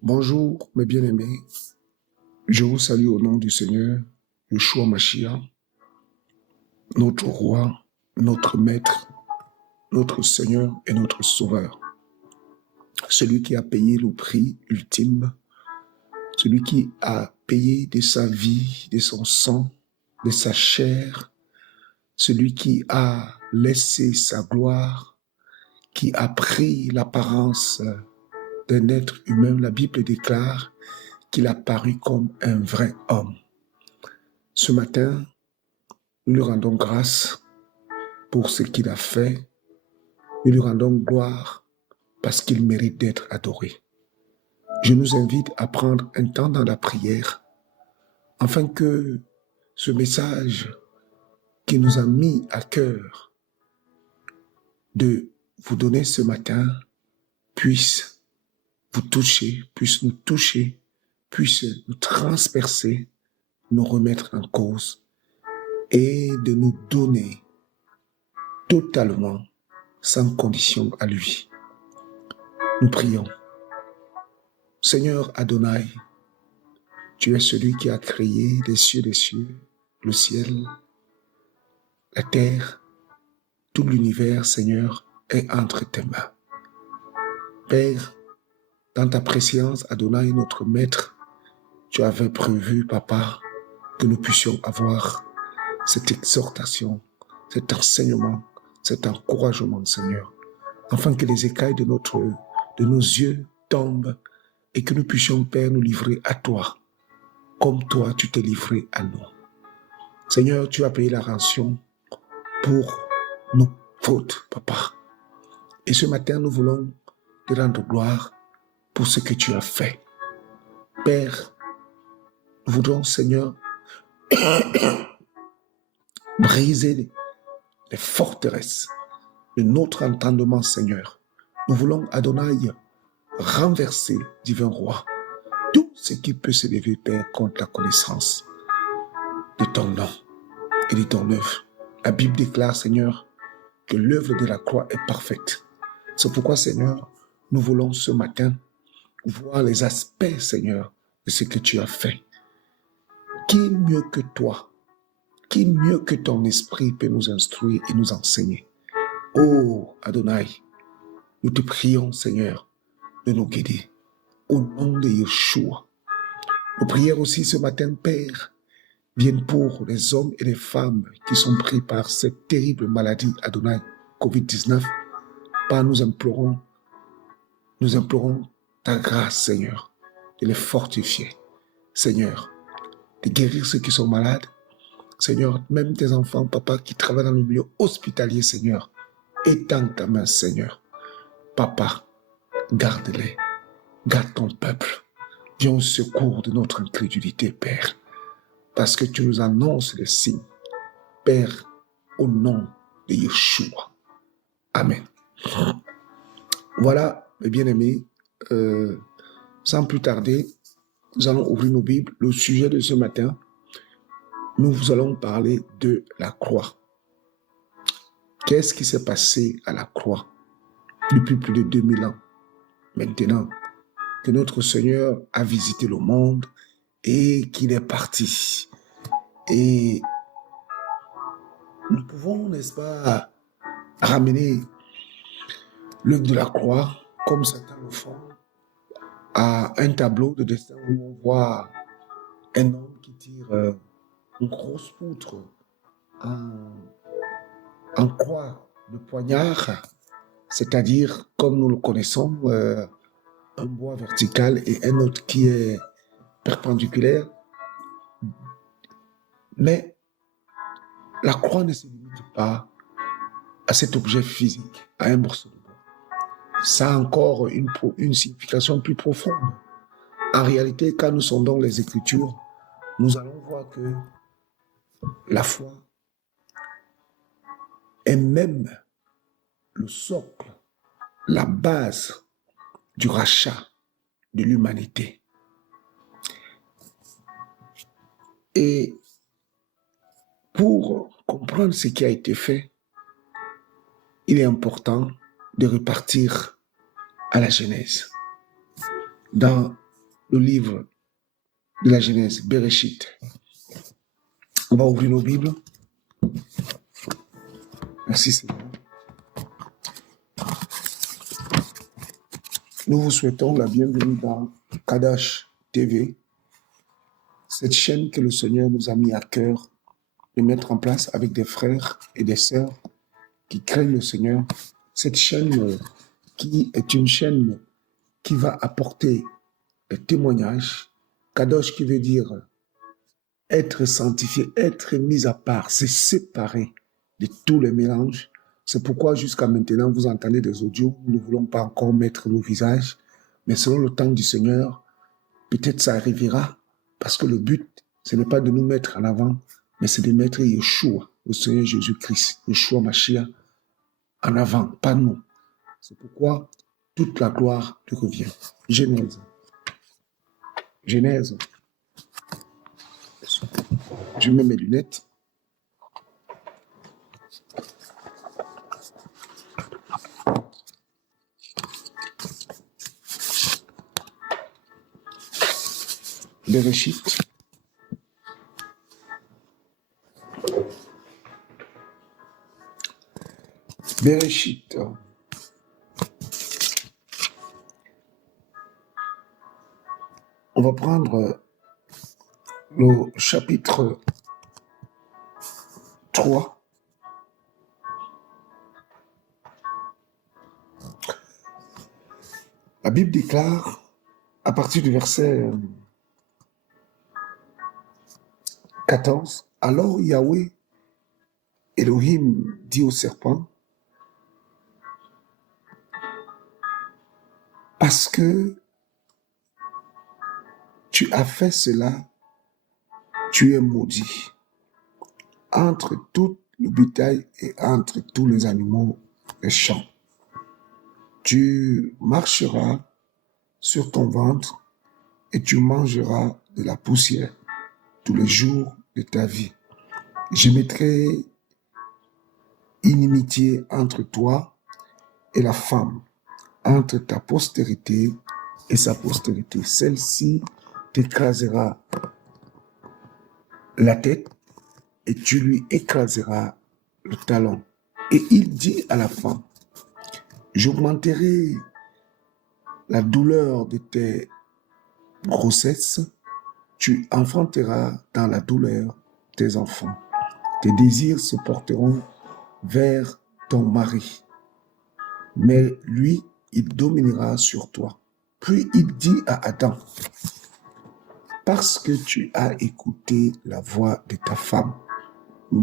Bonjour mes bien-aimés, je vous salue au nom du Seigneur, Yeshua Mashiach, notre roi, notre maître, notre Seigneur et notre Sauveur. Celui qui a payé le prix ultime, celui qui a payé de sa vie, de son sang, de sa chair, celui qui a laissé sa gloire, qui a pris l'apparence d'un être humain. La Bible déclare qu'il a paru comme un vrai homme. Ce matin, nous lui rendons grâce pour ce qu'il a fait. Nous lui rendons gloire parce qu'il mérite d'être adoré. Je nous invite à prendre un temps dans la prière afin que ce message qui nous a mis à cœur de vous donner ce matin puisse vous toucher, puisse nous toucher, puisse nous transpercer, nous remettre en cause et de nous donner totalement, sans condition à lui. Nous prions. Seigneur Adonai, tu es celui qui a créé les cieux, le ciel, la terre, tout l'univers, Seigneur, est entre tes mains. Père, dans ta préscience, Adonai, notre Maître, tu avais prévu, Papa, que nous puissions avoir cette exhortation, cet enseignement, cet encouragement, Seigneur, afin que les écailles de nos yeux tombent et que nous puissions, Père, nous livrer à toi, comme toi, tu t'es livré à nous. Seigneur, tu as payé la rançon pour nos fautes, Papa. Et ce matin, nous voulons te rendre gloire pour ce que tu as fait. Père, nous voudrons, Seigneur, briser les forteresses de notre entendement, Seigneur. Nous voulons, Adonai, renverser, divin roi, tout ce qui peut se lever, Père, contre la connaissance de ton nom et de ton œuvre. La Bible déclare, Seigneur, que l'œuvre de la croix est parfaite. C'est pourquoi, Seigneur, nous voulons ce matin voir les aspects, Seigneur, de ce que tu as fait. Qui mieux que toi, qui mieux que ton esprit peut nous instruire et nous enseigner? Oh, Adonai, nous te prions, Seigneur, de nous guider. Au nom de Yeshua. Nos prières aussi ce matin, Père, viennent pour les hommes et les femmes qui sont pris par cette terrible maladie, Adonai, COVID-19. Par nous implorons ta grâce, Seigneur, de les fortifier. Seigneur, de guérir ceux qui sont malades. Seigneur, même tes enfants, Papa, qui travaillent dans le milieu hospitalier, Seigneur, étends ta main, Seigneur. Papa, garde-les, garde ton peuple. Viens au secours de notre incrédulité, Père, parce que tu nous annonces les signes. Père, au nom de Yeshua. Amen. Voilà, mes bien-aimés, sans plus tarder, nous allons ouvrir nos Bibles. Le sujet de ce matin, nous allons parler de la croix. Qu'est-ce qui s'est passé à la croix depuis plus de 2000 ans? Maintenant que notre Seigneur a visité le monde et qu'il est parti. Et nous pouvons, n'est-ce pas, ramener l'œuvre de la croix, comme certains le font, à un tableau de dessin où on voit un homme qui tire une grosse poutre en croix de poignard, c'est-à-dire, comme nous le connaissons, un bois vertical et un autre qui est perpendiculaire. Mais la croix ne se limite pas à cet objet physique, à un morceau de bois. Ça a encore une signification plus profonde. En réalité, quand nous sondons les Écritures, nous allons voir que la foi est même le socle, la base du rachat de l'humanité. Et Pour comprendre ce qui a été fait, il est important de repartir à la Genèse. Dans le livre de la Genèse, Bereshit, on va ouvrir nos Bibles. Merci Seigneur. Nous vous souhaitons la bienvenue dans Kadash TV, cette chaîne que le Seigneur nous a mis à cœur de mettre en place avec des frères et des sœurs qui craignent le Seigneur. Cette chaîne qui est une chaîne qui va apporter des témoignages. Kadosh qui veut dire être sanctifié, être mis à part, se séparer de tous les mélanges. C'est pourquoi jusqu'à maintenant, vous entendez des audios, nous ne voulons pas encore mettre nos visages, mais selon le temps du Seigneur, peut-être ça arrivera, parce que le but, ce n'est pas de nous mettre en avant, mais c'est de mettre Yeshua, le Seigneur Jésus-Christ, Yeshua Mashiach, en avant, pas nous. C'est pourquoi toute la gloire te revient. Genèse. Genèse. Je mets mes lunettes. Bereshit. Bereshit. On va prendre le chapitre 3. La Bible déclare, à partir du verset 14, « Alors Yahweh, Elohim, dit au serpent, « Parce que tu as fait cela, tu es maudit entre tout le bétail et entre tous les animaux des champs. Tu marcheras sur ton ventre et tu mangeras de la poussière tous les jours de ta vie. Je mettrai inimitié entre toi et la femme, entre ta postérité et sa postérité. Celle-ci t'écrasera la tête et tu lui écraseras le talon. » Et il dit à la femme, « J'augmenterai la douleur de tes grossesses, tu enfanteras dans la douleur tes enfants. Tes désirs se porteront vers ton mari, mais lui, il dominera sur toi. » Puis il dit à Adam, « Parce que tu as écouté la voix de ta femme. »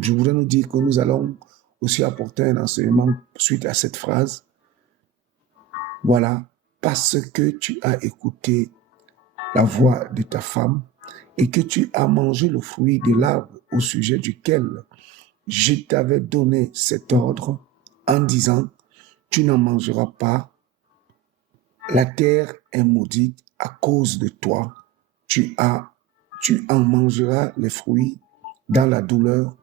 Je voudrais nous dire que nous allons aussi apporter un enseignement suite à cette phrase. Voilà, parce que tu as écouté la voix de ta femme et que tu as mangé le fruit de l'arbre au sujet duquel je t'avais donné cet ordre en disant, tu n'en mangeras pas, la terre est maudite à cause de toi, tu en mangeras les fruits dans la douleur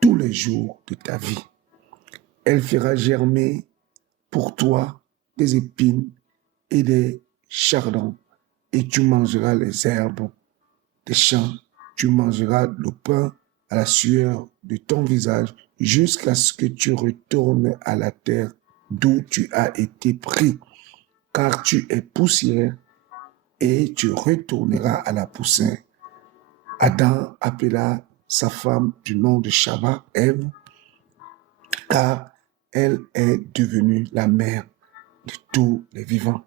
tous les jours de ta vie. Elle fera germer pour toi des épines et des chardons, et tu mangeras les herbes des champs, tu mangeras le pain à la sueur de ton visage, jusqu'à ce que tu retournes à la terre d'où tu as été pris, car tu es poussière, et tu retourneras à la poussière. Adam appela sa femme du nom de Chava, Ève, car elle est devenue la mère de tous les vivants.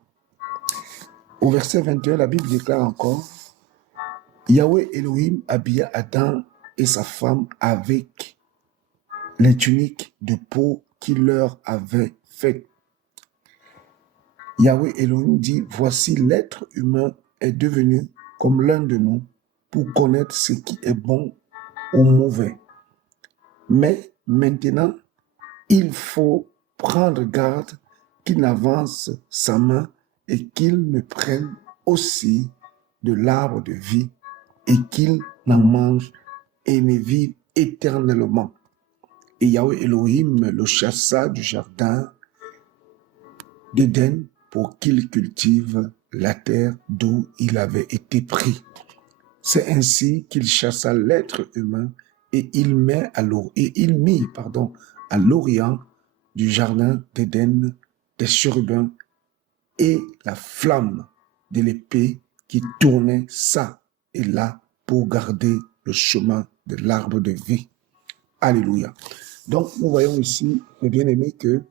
Au verset 21, la Bible déclare encore, Yahweh Elohim habilla Adam et sa femme avec les tuniques de peau qu'il leur avait faites. Yahweh Elohim dit, voici l'être humain est devenu comme l'un de nous pour connaître ce qui est bon ou mauvais. Mais maintenant, il faut prendre garde qu'il n'avance sa main et qu'il ne prenne aussi de l'arbre de vie et qu'il n'en mange et ne vive éternellement. Et Yahweh Elohim le chassa du jardin d'Éden pour qu'il cultive la terre d'où il avait été pris. C'est ainsi qu'il chassa l'être humain et il mit à l'orient du jardin d'Éden des chérubins et la flamme de l'épée qui tournait ça et là pour garder le chemin de l'arbre de vie. Alléluia. Donc, nous voyons ici, mes bien-aimés, que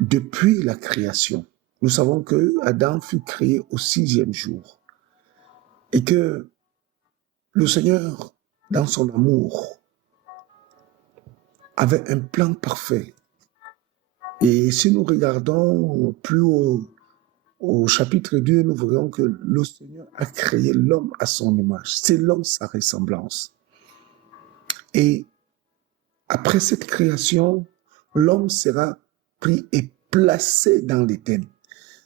depuis la création, nous savons que Adam fut créé au 6e jour et que le Seigneur, dans son amour, avait un plan parfait. Et si nous regardons plus au chapitre 2, nous verrons que le Seigneur a créé l'homme à son image. C'est l'homme sa ressemblance. Et après cette création, l'homme sera pris et placé dans l'Éden.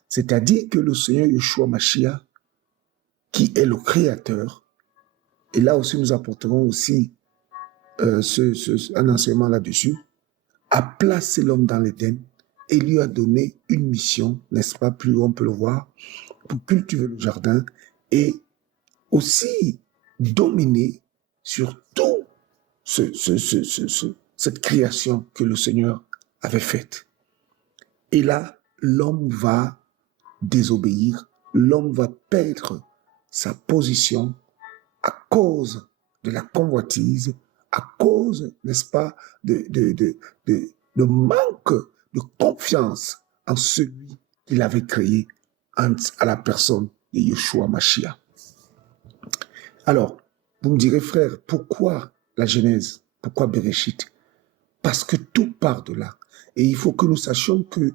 C'est-à-dire que le Seigneur Yeshua Mashiach, qui est le Créateur, et là aussi nous apporterons aussi un enseignement là-dessus, a placé l'homme dans l'Éden et lui a donné une mission, n'est-ce pas, plus on peut le voir, pour cultiver le jardin et aussi dominer sur tout cette création que le Seigneur avait faite. Et là, l'homme va désobéir, l'homme va perdre sa position à cause de la convoitise, à cause, n'est-ce pas, de manque de confiance en celui qu'il avait créé, à la personne de Yeshua Mashiach. Alors, vous me direz, frère, pourquoi la Genèse? Pourquoi Bereshit? Parce que tout part de là. Et il faut que nous sachions que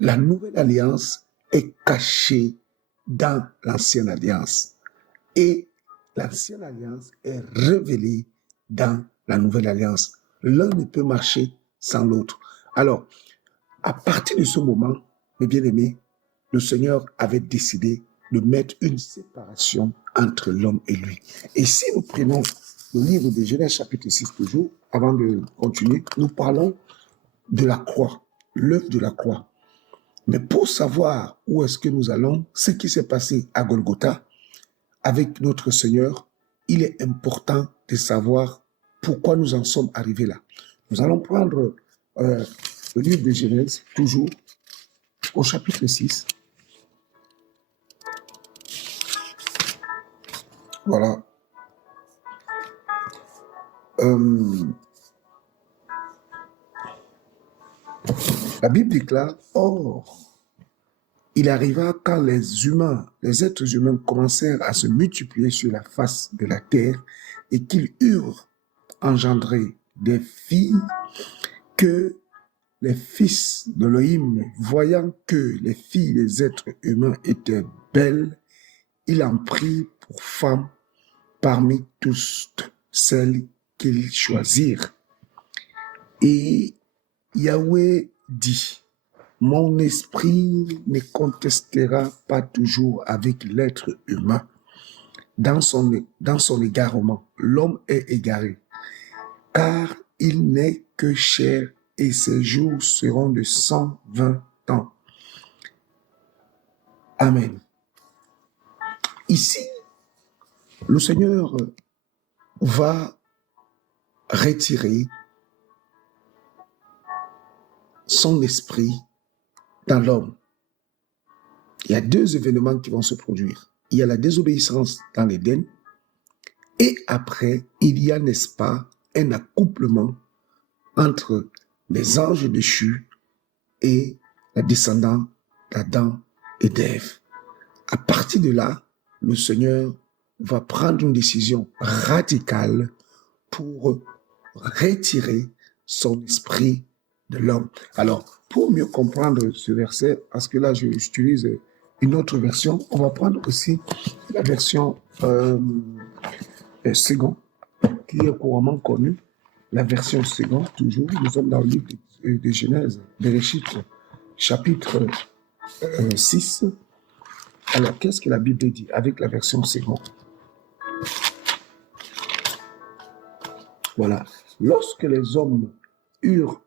la nouvelle alliance est cachée dans l'ancienne alliance. Et l'ancienne alliance est révélée dans la nouvelle alliance. L'un ne peut marcher sans l'autre. Alors, à partir de ce moment, mes bien-aimés, le Seigneur avait décidé de mettre une séparation entre l'homme et lui. Et si nous prenons le livre de Genèse chapitre 6 toujours, avant de continuer, nous parlons de la croix, l'œuvre de la croix. Mais pour savoir où est-ce que nous allons, ce qui s'est passé à Golgotha avec notre Seigneur, il est important de savoir pourquoi nous en sommes arrivés là. Nous allons prendre le livre de Genèse, toujours, au chapitre 6. Voilà. La Bible déclare, or, il arriva quand les êtres humains commencèrent à se multiplier sur la face de la terre et qu'ils eurent engendré des filles, que les fils d'Elohim, voyant que les filles des êtres humains étaient belles, il en prit pour femmes parmi toutes celles qu'ils choisirent. Et Yahweh dit, mon esprit ne contestera pas toujours avec l'être humain. Dans son égarement, l'homme est égaré, car il n'est que chair et ses jours seront de 120 ans. Amen. Ici, le Seigneur va retirer son esprit dans l'homme. Il y a deux événements qui vont se produire. Il y a la désobéissance dans l'Éden et après, il y a, n'est-ce pas, un accouplement entre les anges déchus et la descendante d'Adam et d'Ève. À partir de là, le Seigneur va prendre une décision radicale pour retirer son esprit de l'homme. Alors, pour mieux comprendre ce verset, parce que là, j'utilise une autre version, on va prendre aussi la version seconde, qui est couramment connue. La version seconde, toujours, nous sommes dans le livre de Genèse, Bereshit, chapitre 6. Alors, qu'est-ce que la Bible dit avec la version seconde? Voilà. Lorsque les hommes eurent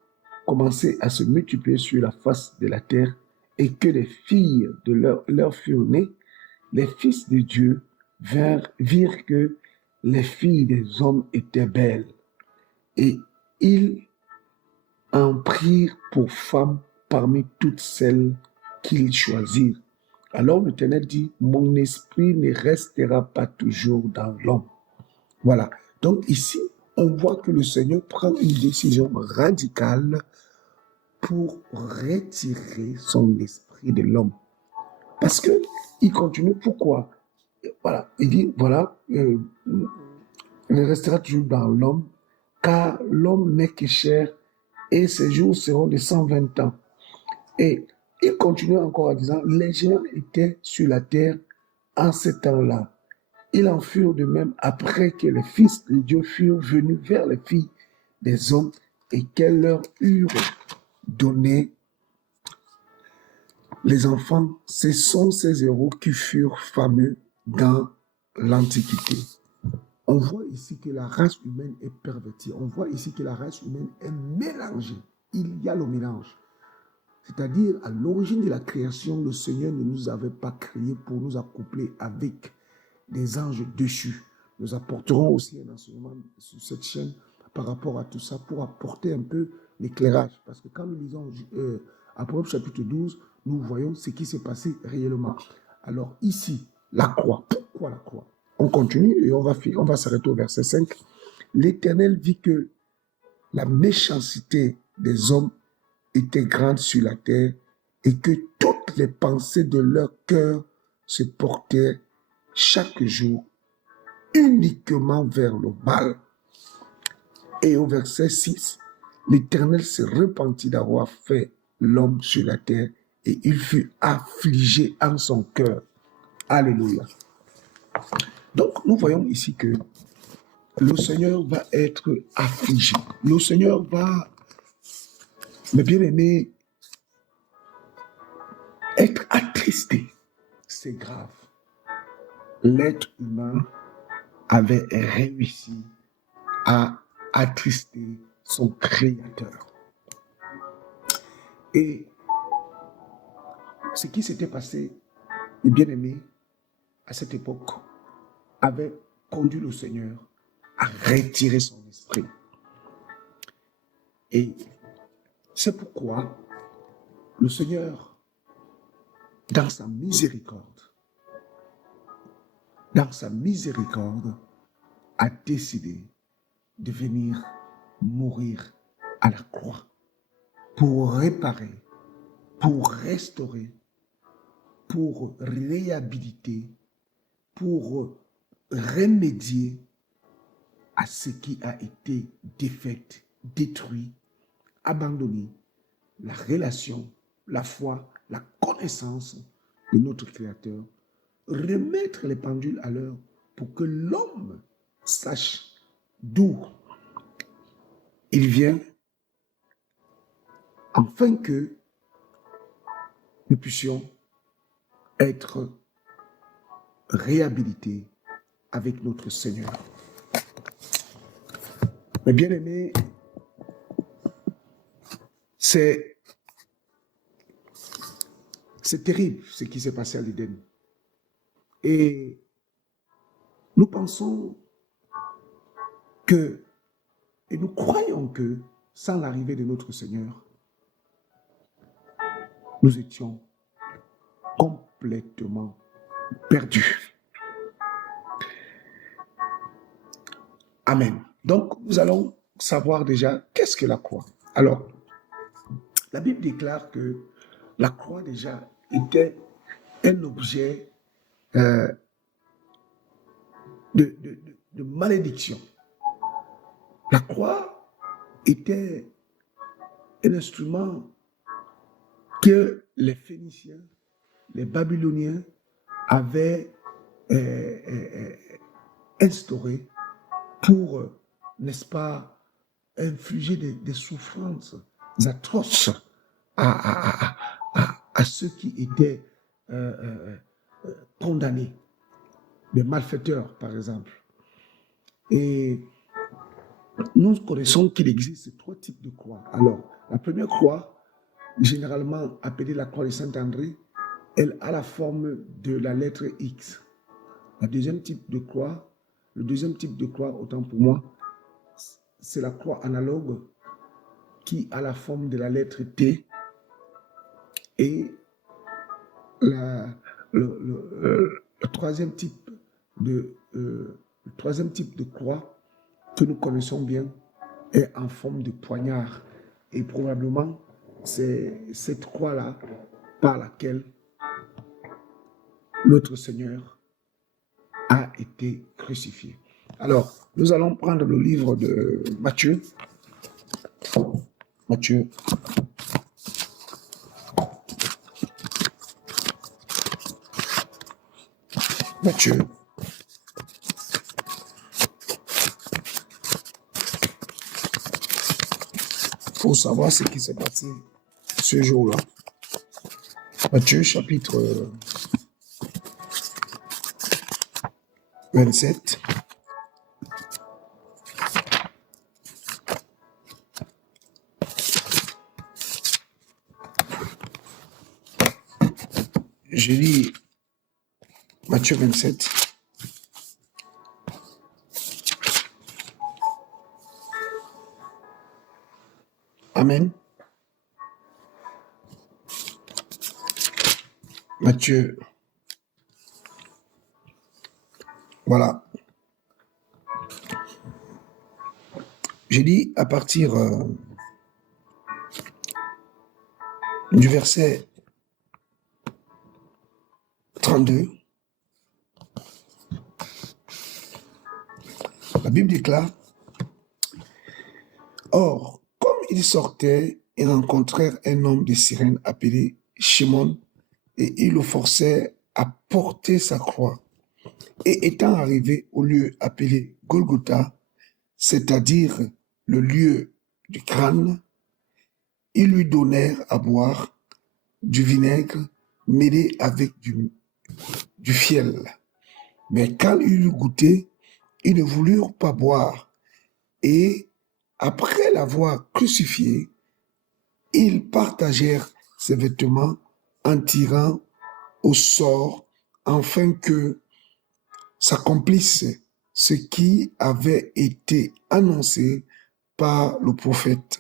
commencé à se multiplier sur la face de la terre et que les filles de leur furent nées, les fils de Dieu virent que les filles des hommes étaient belles et ils en prirent pour femmes parmi toutes celles qu'ils choisirent. Alors l'Éternel dit, mon esprit ne restera pas toujours dans l'homme. Voilà. Donc ici, on voit que le Seigneur prend une décision radicale pour retirer son esprit de l'homme. Parce que il continue, pourquoi? Voilà, il dit, voilà, il restera toujours dans l'homme, car l'homme n'est que chair, et ses jours seront de 120 ans. Et il continue encore en disant, les géants étaient sur la terre en ce temps-là. Ils en furent de même après que les fils de Dieu furent venus vers les filles des hommes et qu'elles leur eurent donné les enfants. Ce sont ces héros qui furent fameux dans l'Antiquité. On voit ici que la race humaine est pervertie. On voit ici que la race humaine est mélangée. Il y a le mélange. C'est-à-dire, à l'origine de la création, le Seigneur ne nous avait pas créés pour nous accoupler avec des anges déchus. Nous apporterons aussi un enseignement sur cette chaîne par rapport à tout ça pour apporter un peu l'éclairage. Parce que quand nous lisons Apocalypse chapitre 12, nous voyons ce qui s'est passé réellement. Alors ici, la croix. Pourquoi la croix? On continue et on va s'arrêter au verset 5. L'Éternel vit que la méchanceté des hommes était grande sur la terre et que toutes les pensées de leur cœur se portaient chaque jour uniquement vers le mal. Et au verset 6, l'Éternel se repentit d'avoir fait l'homme sur la terre et il fut affligé en son cœur. Alléluia. Donc, nous voyons ici que le Seigneur va être affligé. Le Seigneur va, mes bien-aimés, être attristé. C'est grave. L'être humain avait réussi à attrister son Créateur. Et ce qui s'était passé, les bien-aimés, à cette époque, avait conduit le Seigneur à retirer son esprit. Et c'est pourquoi le Seigneur, dans sa miséricorde, a décidé de venir mourir à la croix pour réparer, pour restaurer, pour réhabiliter, pour remédier à ce qui a été défait, détruit, abandonné, la relation, la foi, la connaissance de notre Créateur, remettre les pendules à l'heure pour que l'homme sache d'où il vient, afin que nous puissions être réhabilités avec notre Seigneur. Mais bien aimé, c'est terrible ce qui s'est passé à l'Éden. Et nous pensons que, et nous croyons que, sans l'arrivée de notre Seigneur, nous étions complètement perdus. Amen. Donc, nous allons savoir déjà qu'est-ce que la croix. Alors, la Bible déclare que la croix déjà était un objet de malédiction. La croix était un instrument que les Phéniciens, les Babyloniens avaient instauré pour, n'est-ce pas, infliger des souffrances atroces à ceux qui étaient condamnés, des malfaiteurs par exemple. Et Nous connaissons qu'il existe 3 types de croix. Alors, la première croix, généralement appelée la croix de Saint-André, elle a la forme de la lettre X. Le deuxième type de croix, autant pour moi, c'est la croix analogue qui a la forme de la lettre T. Et le troisième type de croix que nous connaissons bien est en forme de poignard. Et probablement, c'est cette croix-là par laquelle notre Seigneur a été crucifié. Alors, nous allons prendre le livre de Matthieu. Matthieu. Pour savoir ce qui s'est passé ce jour-là. Matthieu chapitre 27. Je lis Matthieu 27. Amen. Matthieu. Voilà. Je lis à partir du verset 32. La Bible déclare: Or, comme ils sortaient, ils rencontrèrent un homme de Cyrène appelé Shimon, et ils le forçèrent à porter sa croix. Et étant arrivés au lieu appelé Golgotha, c'est-à-dire le lieu du crâne, ils lui donnèrent à boire du vinaigre mêlé avec du fiel. Mais quand ils l'eurent goûté, ils ne voulurent pas boire. Et après l'avoir crucifié, ils partagèrent ses vêtements en tirant au sort, afin que s'accomplisse ce qui avait été annoncé par le prophète.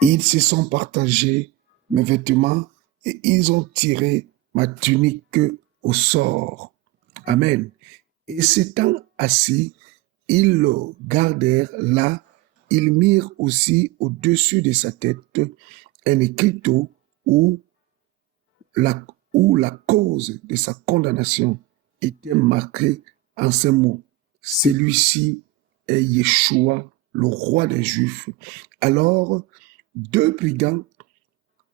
Ils se sont partagés mes vêtements et ils ont tiré ma tunique au sort. Amen. Et s'étant assis, ils le gardèrent là. Ils mirent aussi au-dessus de sa tête un écriteau où la cause de sa condamnation était marquée en ces mots: celui-ci est Yeshua, le roi des Juifs. Alors, 2 brigands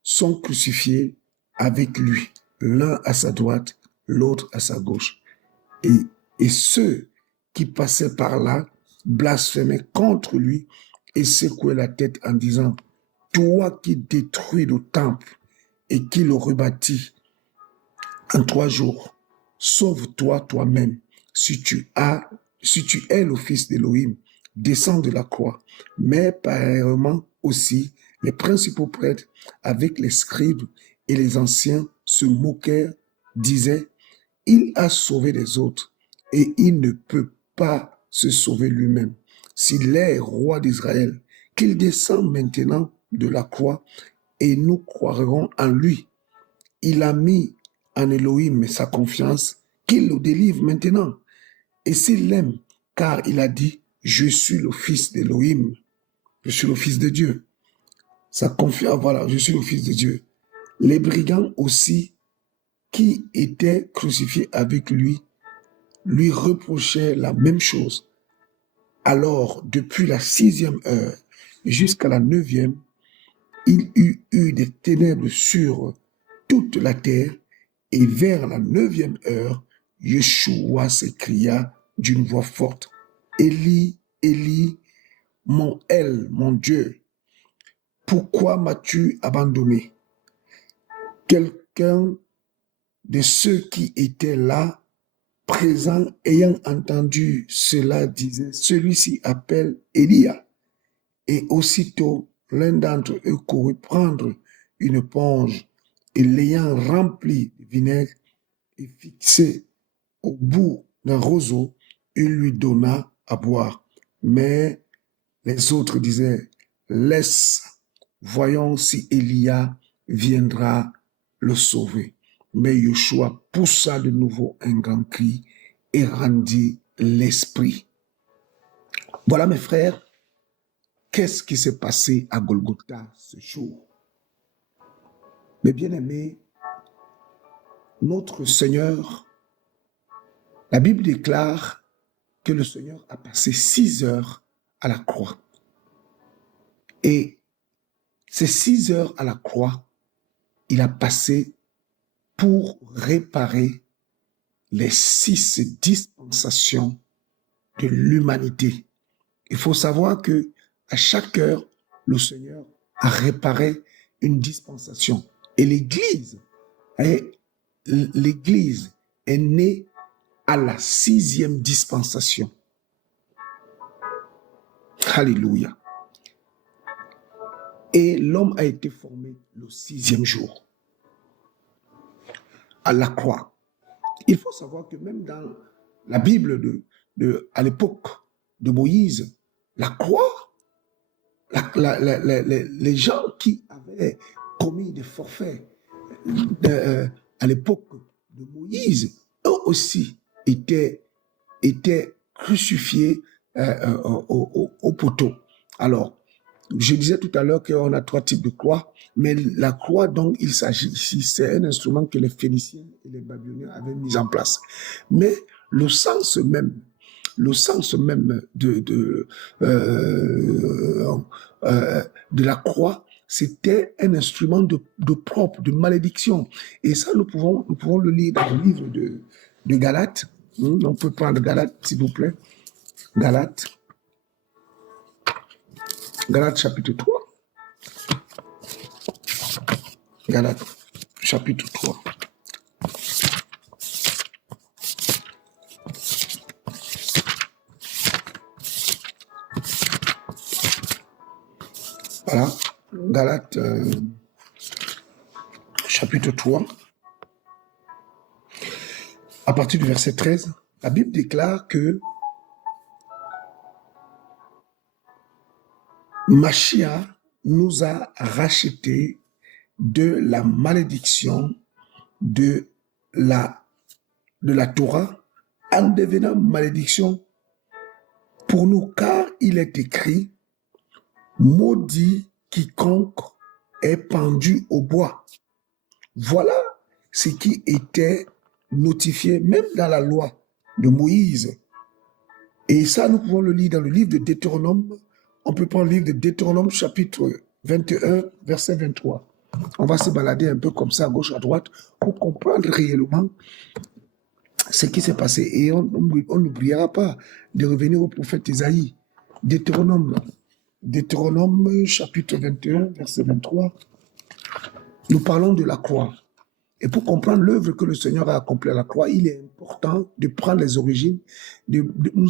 sont crucifiés avec lui, l'un à sa droite, l'autre à sa gauche. Et ceux qui passaient par là blasphémaient contre lui et secouaient la tête en disant: Toi qui détruis le temple et qui le rebâtis en 3 jours, sauve-toi toi-même. Si tu es le fils d'Élohim, descends de la croix. Mais pareillement aussi, les principaux prêtres avec les scribes et les anciens se moquèrent, disaient: il a sauvé les autres et il ne peut pas se sauver lui-même. S'il est roi d'Israël, qu'il descende maintenant de la croix et nous croirons en lui. Il a mis en Elohim sa confiance, qu'il le délivre maintenant. Et s'il l'aime, car il a dit: je suis le fils d'Elohim, je suis le fils de Dieu. Sa confiance, voilà, je suis le fils de Dieu. Les brigands aussi, qui étaient crucifiés avec lui reprochaient la même chose. Alors, depuis la 6e heure jusqu'à la 9e, il y eut des ténèbres sur toute la terre, et vers la 9e heure, Yeshua s'écria d'une voix forte: Élie, Élie, mon Dieu, pourquoi m'as-tu abandonné? Quelqu'un de ceux qui étaient là, présents, ayant entendu cela, disait: celui-ci appelle Élia. Et aussitôt, l'un d'entre eux courut prendre une éponge et l'ayant remplie de vinaigre et fixée au bout d'un roseau, il lui donna à boire. Mais les autres disaient, laisse, voyons si Élia viendra le sauver. Mais Yoshua poussa de nouveau un grand cri et rendit l'esprit. Voilà mes frères, qu'est-ce qui s'est passé à Golgotha ce jour? Mes bien-aimés, notre Seigneur, la Bible déclare que le Seigneur a passé 6 heures à la croix. Et ces 6 heures à la croix, il a passé pour réparer les 6 dispensations de l'humanité. Il faut savoir que à chaque heure, le Seigneur a réparé une dispensation. Et l'Église est née à la 6e dispensation. Alléluia. Et l'homme a été formé le 6e jour à la croix. Il faut savoir que même dans la Bible à l'époque de Moïse, la croix, les gens qui avaient commis des forfaits à l'époque de Moïse, eux aussi étaient crucifiés au poteau. Alors, je disais tout à l'heure qu'on a 3 types de croix, mais la croix dont il s'agit ici, c'est un instrument que les Phéniciens et les Babyloniens avaient mis en place. Mais le sens même de la croix, c'était un instrument de propre, de malédiction. Et ça, nous pouvons le lire dans le livre de Galates. On peut prendre Galates, s'il vous plaît. Galates chapitre 3. Galates chapitre 3. Voilà, Galates chapitre 3. À partir du verset 13, la Bible déclare que Mashiach nous a rachetés de la malédiction de la Torah en devenant malédiction pour nous, car il est écrit, maudit quiconque est pendu au bois. Voilà ce qui était notifié même dans la loi de Moïse. Et ça, nous pouvons le lire dans le livre de Deutéronome. On peut prendre le livre de Deutéronome, chapitre 21, verset 23. On va se balader un peu comme ça, à gauche, à droite, pour comprendre réellement ce qui s'est passé. Et on n'oubliera pas de revenir au prophète Isaïe. Deutéronome, chapitre 21, verset 23. Nous parlons de la croix. Et pour comprendre l'œuvre que le Seigneur a accomplie à la croix, il est important de prendre les origines. Nous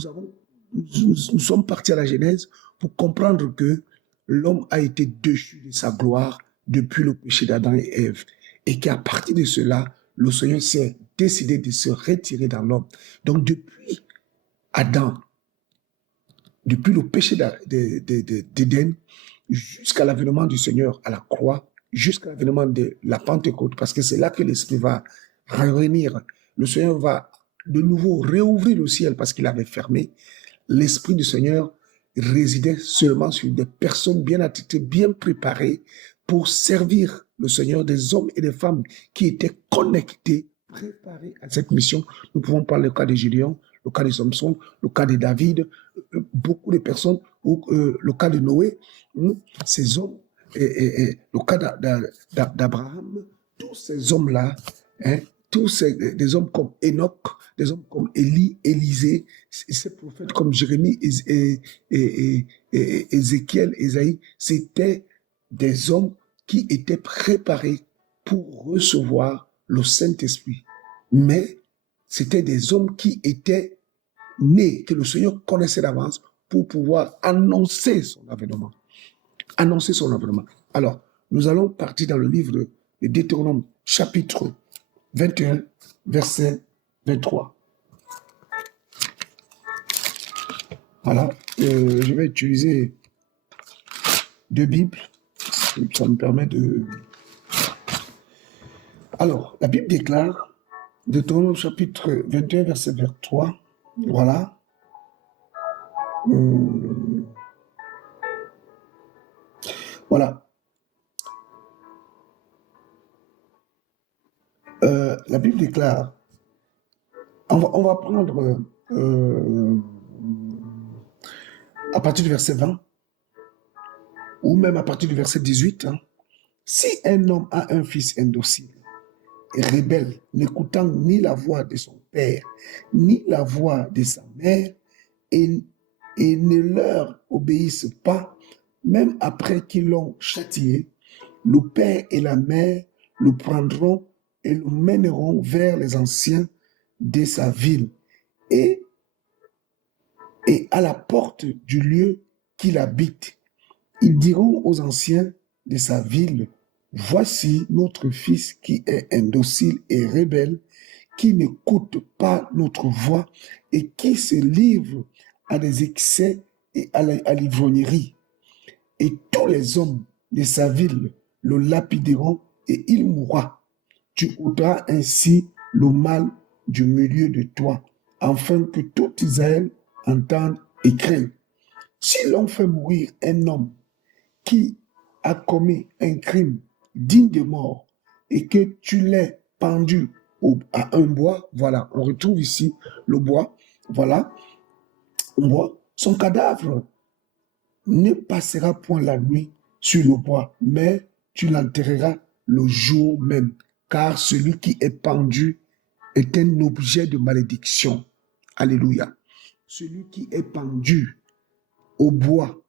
sommes partis à la Genèse pour comprendre que l'homme a été déchu de sa gloire depuis le péché d'Adam et Ève. Et qu'à partir de cela, le Seigneur s'est décidé de se retirer dans l'homme. Donc depuis Adam, depuis le péché d'Éden, jusqu'à l'avènement du Seigneur à la croix, jusqu'à l'avènement de la Pentecôte, parce que c'est là que l'Esprit va revenir. Le Seigneur va de nouveau réouvrir le ciel parce qu'il avait fermé. L'Esprit du Seigneur résidait seulement sur des personnes bien attitrées, bien préparées pour servir le Seigneur, des hommes et des femmes qui étaient connectés, préparés à cette mission. Nous pouvons parler du cas de Gédéon, le cas de Samson, le cas de David, beaucoup de personnes, le cas de Noé, ces hommes, et le cas d'Abraham, tous ces hommes-là, des hommes comme Enoch, des hommes comme Élie, Élisée, ces prophètes comme Jérémie, Ézéchiel, Ésaïe, c'était des hommes qui étaient préparés pour recevoir le Saint-Esprit. Mais c'était des hommes qui étaient nés, que le Seigneur connaissait d'avance pour pouvoir annoncer son avènement. annoncer son avènement. Alors, nous allons partir dans le livre de Deutéronome, chapitre 21, verset 23. Voilà, je vais utiliser 2 Bibles, ça me permet de... Alors, la Bible déclare, Deutéronome chapitre 21, verset 23, voilà. Voilà. La Bible déclare, on va prendre à partir du verset 20, ou même à partir du verset 18, hein. Si un homme a un fils indocile et rebelle, n'écoutant ni la voix de son père, ni la voix de sa mère, et ne leur obéissent pas, même après qu'ils l'ont châtié, le père et la mère le prendront et le mèneront vers les anciens de sa ville et à la porte du lieu qu'il habite. Ils diront aux anciens de sa ville, voici notre fils qui est indocile et rebelle, qui n'écoute pas notre voix et qui se livre à des excès et à l'ivrognerie. Et tous les hommes de sa ville le lapideront et il mourra. Tu ôteras ainsi le mal du milieu de toi, afin que tout Israël entende et craigne. Si l'on fait mourir un homme qui a commis un crime digne de mort et que tu l'aies pendu à un bois, voilà, on retrouve ici le bois, voilà, on voit son cadavre ne passera point la nuit sur le bois, mais tu l'enterreras le jour même, car celui qui est pendu est un objet de malédiction. Alléluia. Celui qui est pendu au bois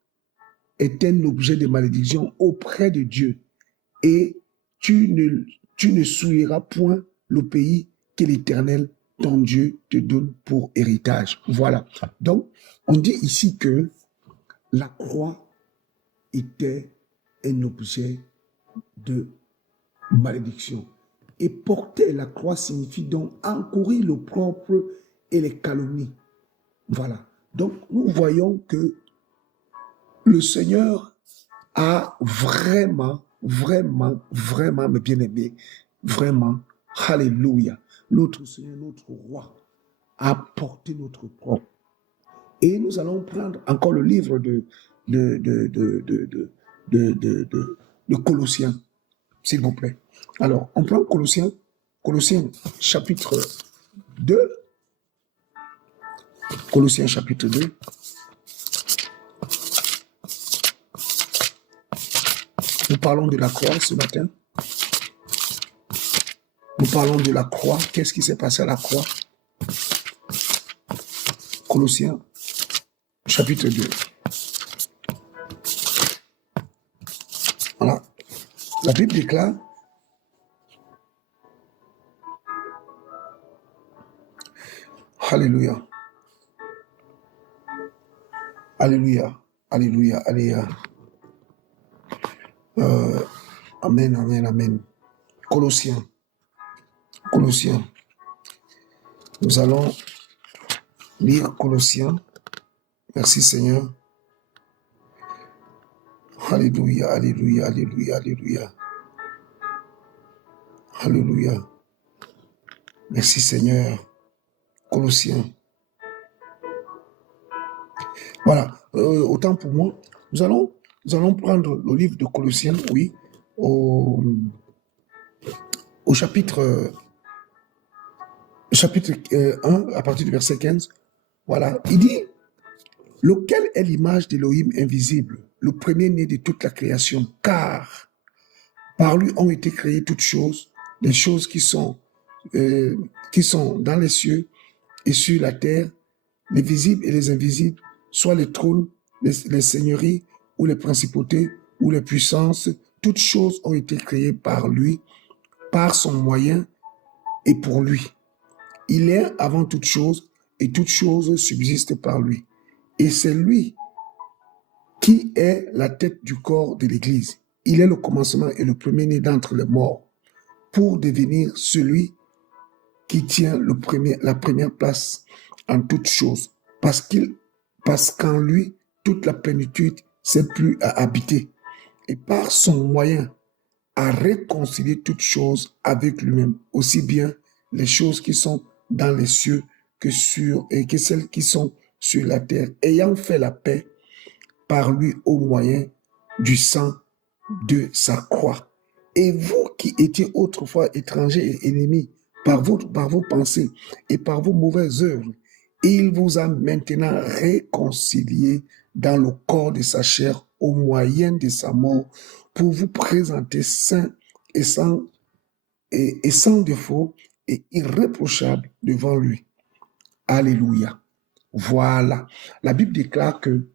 est un objet de malédiction auprès de Dieu. Et tu ne souilleras point le pays que l'Éternel, ton Dieu, te donne pour héritage. Voilà. Donc, on dit ici que la croix était un objet de malédiction. Et porter la croix signifie donc encourir le propre et les calomnies. Voilà. Donc, nous voyons que le Seigneur a vraiment, mes bien-aimés, vraiment, alléluia, notre Seigneur, notre Roi, a porté notre propre. Et nous allons prendre encore le livre de Colossiens, s'il vous plaît. Alors, on prend Colossiens chapitre 2. Colossiens chapitre 2. Nous parlons de la croix ce matin. Nous parlons de la croix. Qu'est-ce qui s'est passé à la croix? Colossiens chapitre 2. Voilà. La Bible déclare, alléluia, alléluia, alléluia, alléluia. Amen, amen, amen. Colossiens. Nous allons lire Colossiens. Merci Seigneur. Alléluia, alléluia, alléluia, alléluia. Alléluia. Merci Seigneur. Colossiens. Voilà. Autant pour moi. Nous allons prendre le livre de Colossiens, oui, au chapitre 1, à partir du verset 15. Voilà. Il dit, lequel est l'image d'Élohim invisible, le premier-né de toute la création, car par lui ont été créées toutes choses, les choses qui sont dans les cieux et sur la terre, les visibles et les invisibles, soit les trônes, les seigneuries, ou les principautés, ou les puissances, toutes choses ont été créées par lui, par son moyen et pour lui. Il est avant toute chose, et toutes choses subsistent par lui. Et c'est lui qui est la tête du corps de l'Église. Il est le commencement et le premier-né d'entre les morts, pour devenir celui qui tient la première place en toutes choses, parce qu'en lui, toute la plénitude s'est plus à habiter, et par son moyen, à réconcilier toutes choses avec lui-même, aussi bien les choses qui sont dans les cieux que celles qui sont sur la terre, ayant fait la paix par lui au moyen du sang de sa croix. Et vous qui étiez autrefois étrangers et ennemis par vos pensées et par vos mauvaises œuvres, il vous a maintenant réconciliés dans le corps de sa chair au moyen de sa mort, pour vous présenter saints et sans défaut et irréprochable devant lui. Alléluia. Voilà. La Bible déclare que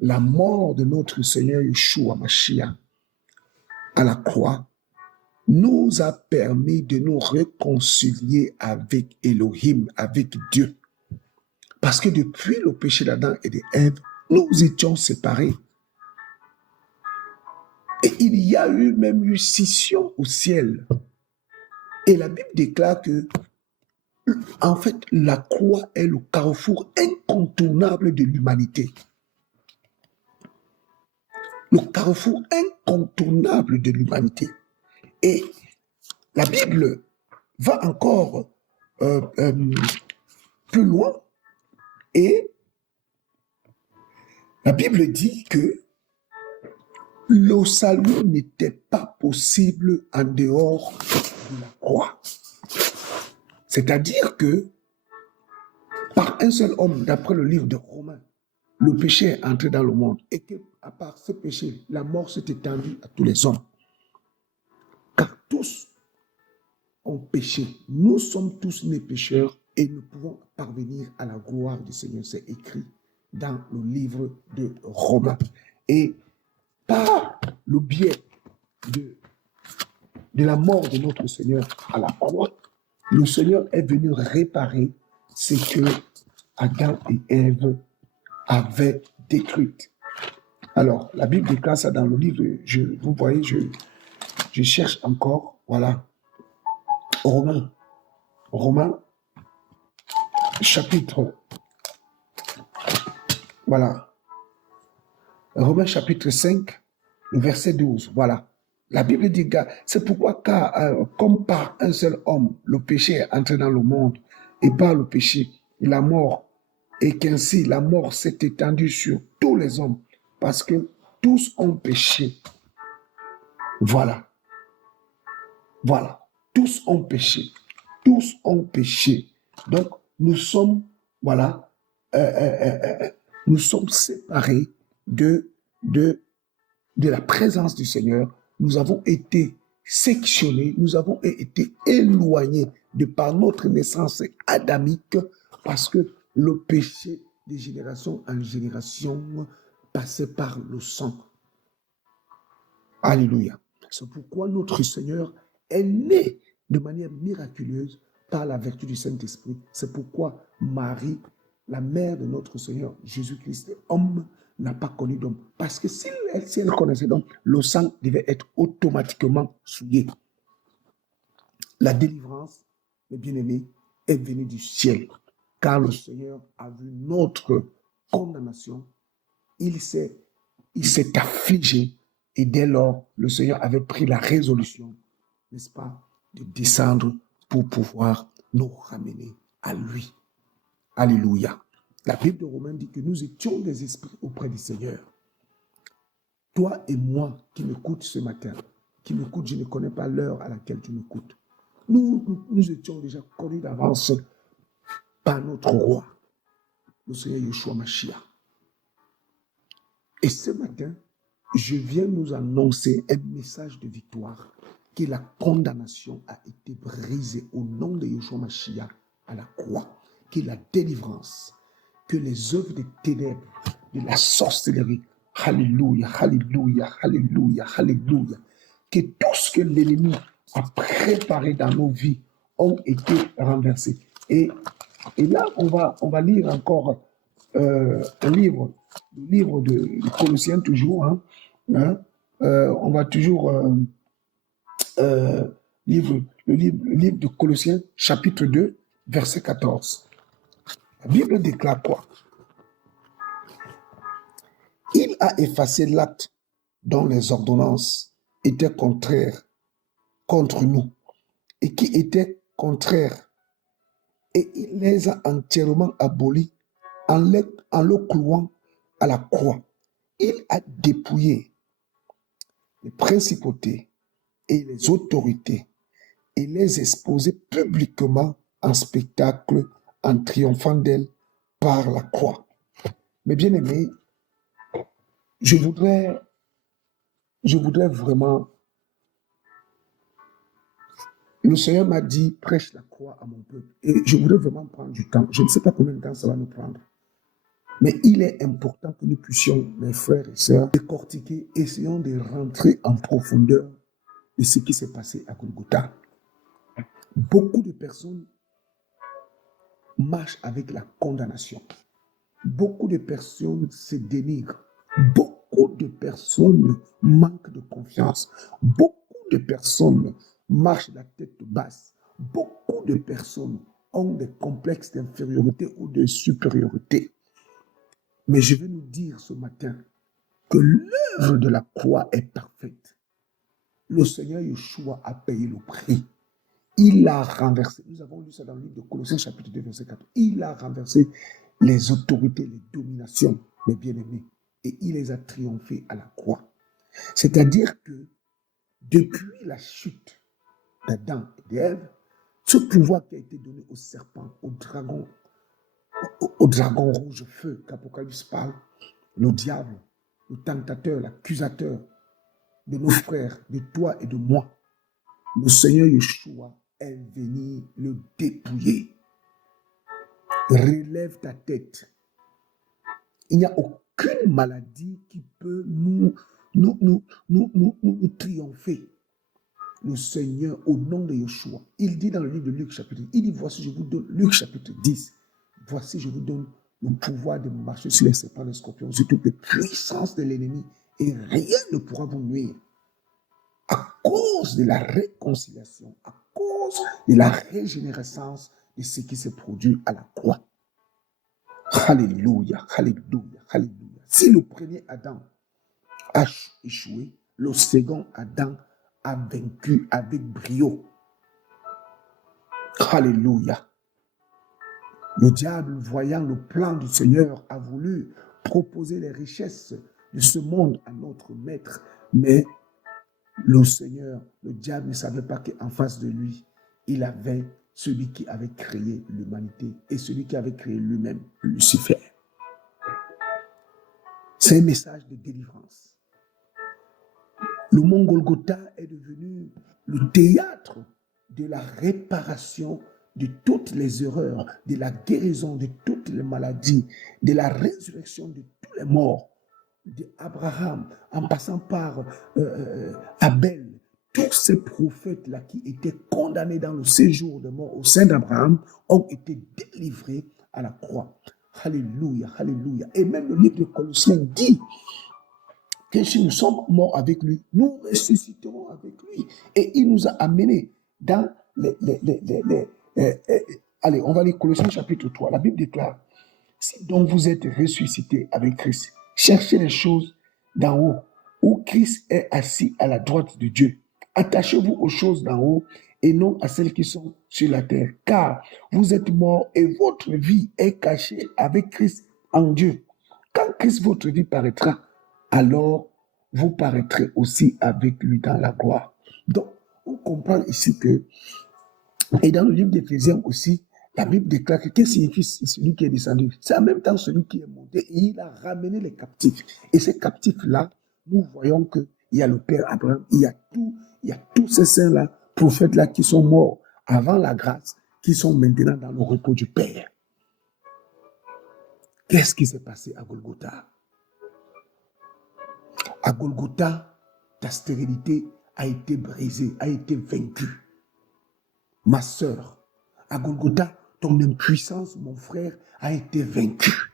la mort de notre Seigneur Yeshua Mashiach à la croix nous a permis de nous réconcilier avec Elohim, avec Dieu. Parce que depuis le péché d'Adam et d'Ève, nous étions séparés. Et il y a même eu scission au ciel. Et la Bible déclare que, en fait, la croix est le carrefour incontournable de l'humanité. Le carrefour incontournable de l'humanité. Et la Bible va encore plus loin, et la Bible dit que le salut n'était pas possible en dehors de la croix. C'est-à-dire que par un seul homme, d'après le livre de Romains, le péché est entré dans le monde, et qu'à part ce péché, la mort s'est étendue à tous les hommes. Car tous ont péché. Nous sommes tous nés pécheurs et nous pouvons parvenir à la gloire du Seigneur. C'est écrit dans le livre de Romains. Et par le biais de la mort de notre Seigneur à la croix, le Seigneur est venu réparer ce que Adam et Ève avaient détruit. Alors, la Bible déclare ça dans le livre, vous voyez, je cherche encore, voilà, Romains, chapitre, voilà, Romains chapitre 5, le verset 12, voilà. La Bible dit, c'est pourquoi, comme par un seul homme, le péché est entré dans le monde, et par le péché, la mort, et qu'ainsi la mort s'est étendue sur tous les hommes, parce que tous ont péché. Voilà. Voilà. Tous ont péché. Tous ont péché. Donc, nous sommes, voilà, nous sommes séparés de la présence du Seigneur. Nous avons été sectionnés, nous avons été éloignés de par notre naissance adamique, parce que le péché de génération en génération passait par le sang. Alléluia. C'est pourquoi notre Seigneur est né de manière miraculeuse par la vertu du Saint-Esprit. C'est pourquoi Marie, la mère de notre Seigneur Jésus-Christ, homme, n'a pas connu d'homme. Parce que si elle connaissait d'homme, le sang devait être automatiquement souillé. La délivrance, mes bien-aimés, est venue du ciel. Car le Seigneur a vu notre condamnation. Il s'est affligé. Et dès lors, le Seigneur avait pris la résolution, n'est-ce pas, de descendre pour pouvoir nous ramener à lui. Alléluia. La Bible de Romains dit que nous étions des esprits auprès du Seigneur. Toi et moi qui m'écoutes ce matin, qui m'écoutes, je ne connais pas l'heure à laquelle tu m'écoutes. Nous étions déjà connus d'avance par notre roi, le Seigneur Yeshua Mashiach. Et ce matin, je viens nous annoncer un message de victoire, que la condamnation a été brisée au nom de Yeshua Mashiach à la croix, que la délivrance, que les œuvres des ténèbres, de la sorcellerie, alléluia, alléluia, alléluia, alléluia, que tout ce que l'ennemi a préparé dans nos vies ont été renversés. Et là, on va lire encore un livre le livre de Colossiens toujours, on va toujours le livre de Colossiens, chapitre 2, verset 14. La Bible déclare quoi? Il a effacé l'acte dont les ordonnances étaient contraires contre nous et qui étaient contraires, et il les a entièrement abolis en le clouant à la croix. Il a dépouillé les principautés et les autorités et les exposé publiquement en spectacle en triomphant d'elles par la croix. Mais bien aimés, je voudrais vraiment, le Seigneur m'a dit, prêche la croix à mon peuple. Et je voudrais vraiment prendre du temps. Je ne sais pas combien de temps ça va nous prendre. Mais il est important que nous puissions, mes frères et sœurs, décortiquer, essayons de rentrer en profondeur de ce qui s'est passé à Golgotha. Beaucoup de personnes marchent avec la condamnation. Beaucoup de personnes se dénigrent. Beaucoup de personnes manquent de confiance. Beaucoup de personnes marchent la tête basse. Beaucoup de personnes ont des complexes d'infériorité ou de supériorité. Mais je vais nous dire ce matin que l'œuvre de la croix est parfaite. Le Seigneur Yeshua a payé le prix. Il a renversé, nous avons lu ça dans le livre de Colossiens chapitre 2 verset 4, il a renversé les autorités, les dominations, mes bien-aimés, et il les a triomphés à la croix. C'est-à-dire que depuis la chute d'Adam et d'Ève, ce pouvoir qui a été donné au serpent, au dragon rouge feu qu'Apocalypse parle, le diable, le tentateur, l'accusateur de nos frères, de toi et de moi, le Seigneur Yeshua est venu le dépouiller. Relève ta tête. Il n'y a aucune maladie qui peut nous triompher. Le Seigneur, au nom de Yeshua, il dit dans le livre de Luc chapitre 10, il dit, voici je vous donne, Luc chapitre 10, voici je vous donne le pouvoir de marcher sur les serpents, les scorpions, sur toutes les puissances de l'ennemi, et rien ne pourra vous nuire. À cause de la réconciliation, à cause de la régénérescence de ce qui s'est produit à la croix. Alléluia, alléluia, alléluia. Si le premier Adam a échoué, le second Adam a vaincu avec brio. Alléluia. Le diable, voyant le plan du Seigneur, a voulu proposer les richesses de ce monde à notre maître, mais le Seigneur, le diable ne savait pas qu'en face de lui, il avait celui qui avait créé l'humanité et celui qui avait créé lui-même, Lucifer. C'est un message de délivrance. Le mont Golgotha est devenu le théâtre de la réparation de toutes les erreurs, de la guérison de toutes les maladies, de la résurrection de tous les morts, d'Abraham, en passant par Abel. Tous ces prophètes-là qui étaient condamnés dans le séjour de mort au sein d'Abraham ont été délivrés à la croix. Alléluia, alléluia. Et même le livre de Colossiens dit que si nous sommes morts avec lui, nous ressusciterons avec lui. Et il nous a amenés dans allez, on va lire Colossiens chapitre 3. La Bible déclare, si donc vous êtes ressuscités avec Christ, cherchez les choses d'en haut, où Christ est assis à la droite de Dieu. Attachez-vous aux choses d'en haut et non à celles qui sont sur la terre, car vous êtes morts et votre vie est cachée avec Christ en Dieu. Quand Christ, votre vie, paraîtra, alors vous paraîtrez aussi avec lui dans la gloire. Donc, on comprend ici que, et dans le livre d'Éphésiens aussi, la Bible déclare que qu'est-ce que signifie celui qui est descendu? C'est en même temps celui qui est monté et il a ramené les captifs. Et ces captifs-là, nous voyons qu'il y a le Père Abraham, il y a tous ces saints-là, prophètes-là qui sont morts avant la grâce, qui sont maintenant dans le repos du Père. Qu'est-ce qui s'est passé à Golgotha? À Golgotha, ta stérilité a été brisée, a été vaincue. Ma sœur, à Golgotha, ton impuissance, mon frère, a été vaincue.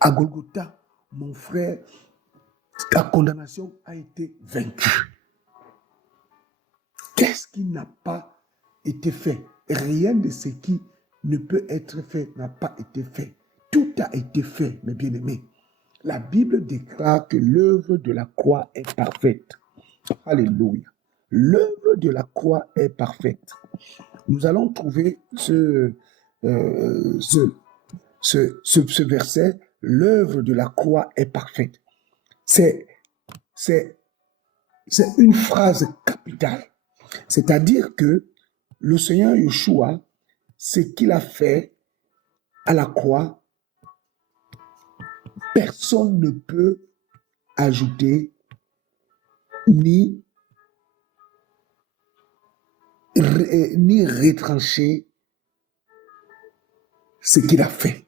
À Golgotha, mon frère, ta condamnation a été vaincue. Qu'est-ce qui n'a pas été fait? Rien de ce qui ne peut être fait n'a pas été fait. Tout a été fait, mes bien-aimés. La Bible déclare que l'œuvre de la croix est parfaite. Alléluia. L'œuvre de la croix est parfaite. Nous allons trouver ce verset. L'œuvre de la croix est parfaite. C'est une phrase capitale. C'est-à-dire que le Seigneur Yeshua, ce qu'il a fait à la croix, personne ne peut ajouter ni retrancher ce qu'il a fait.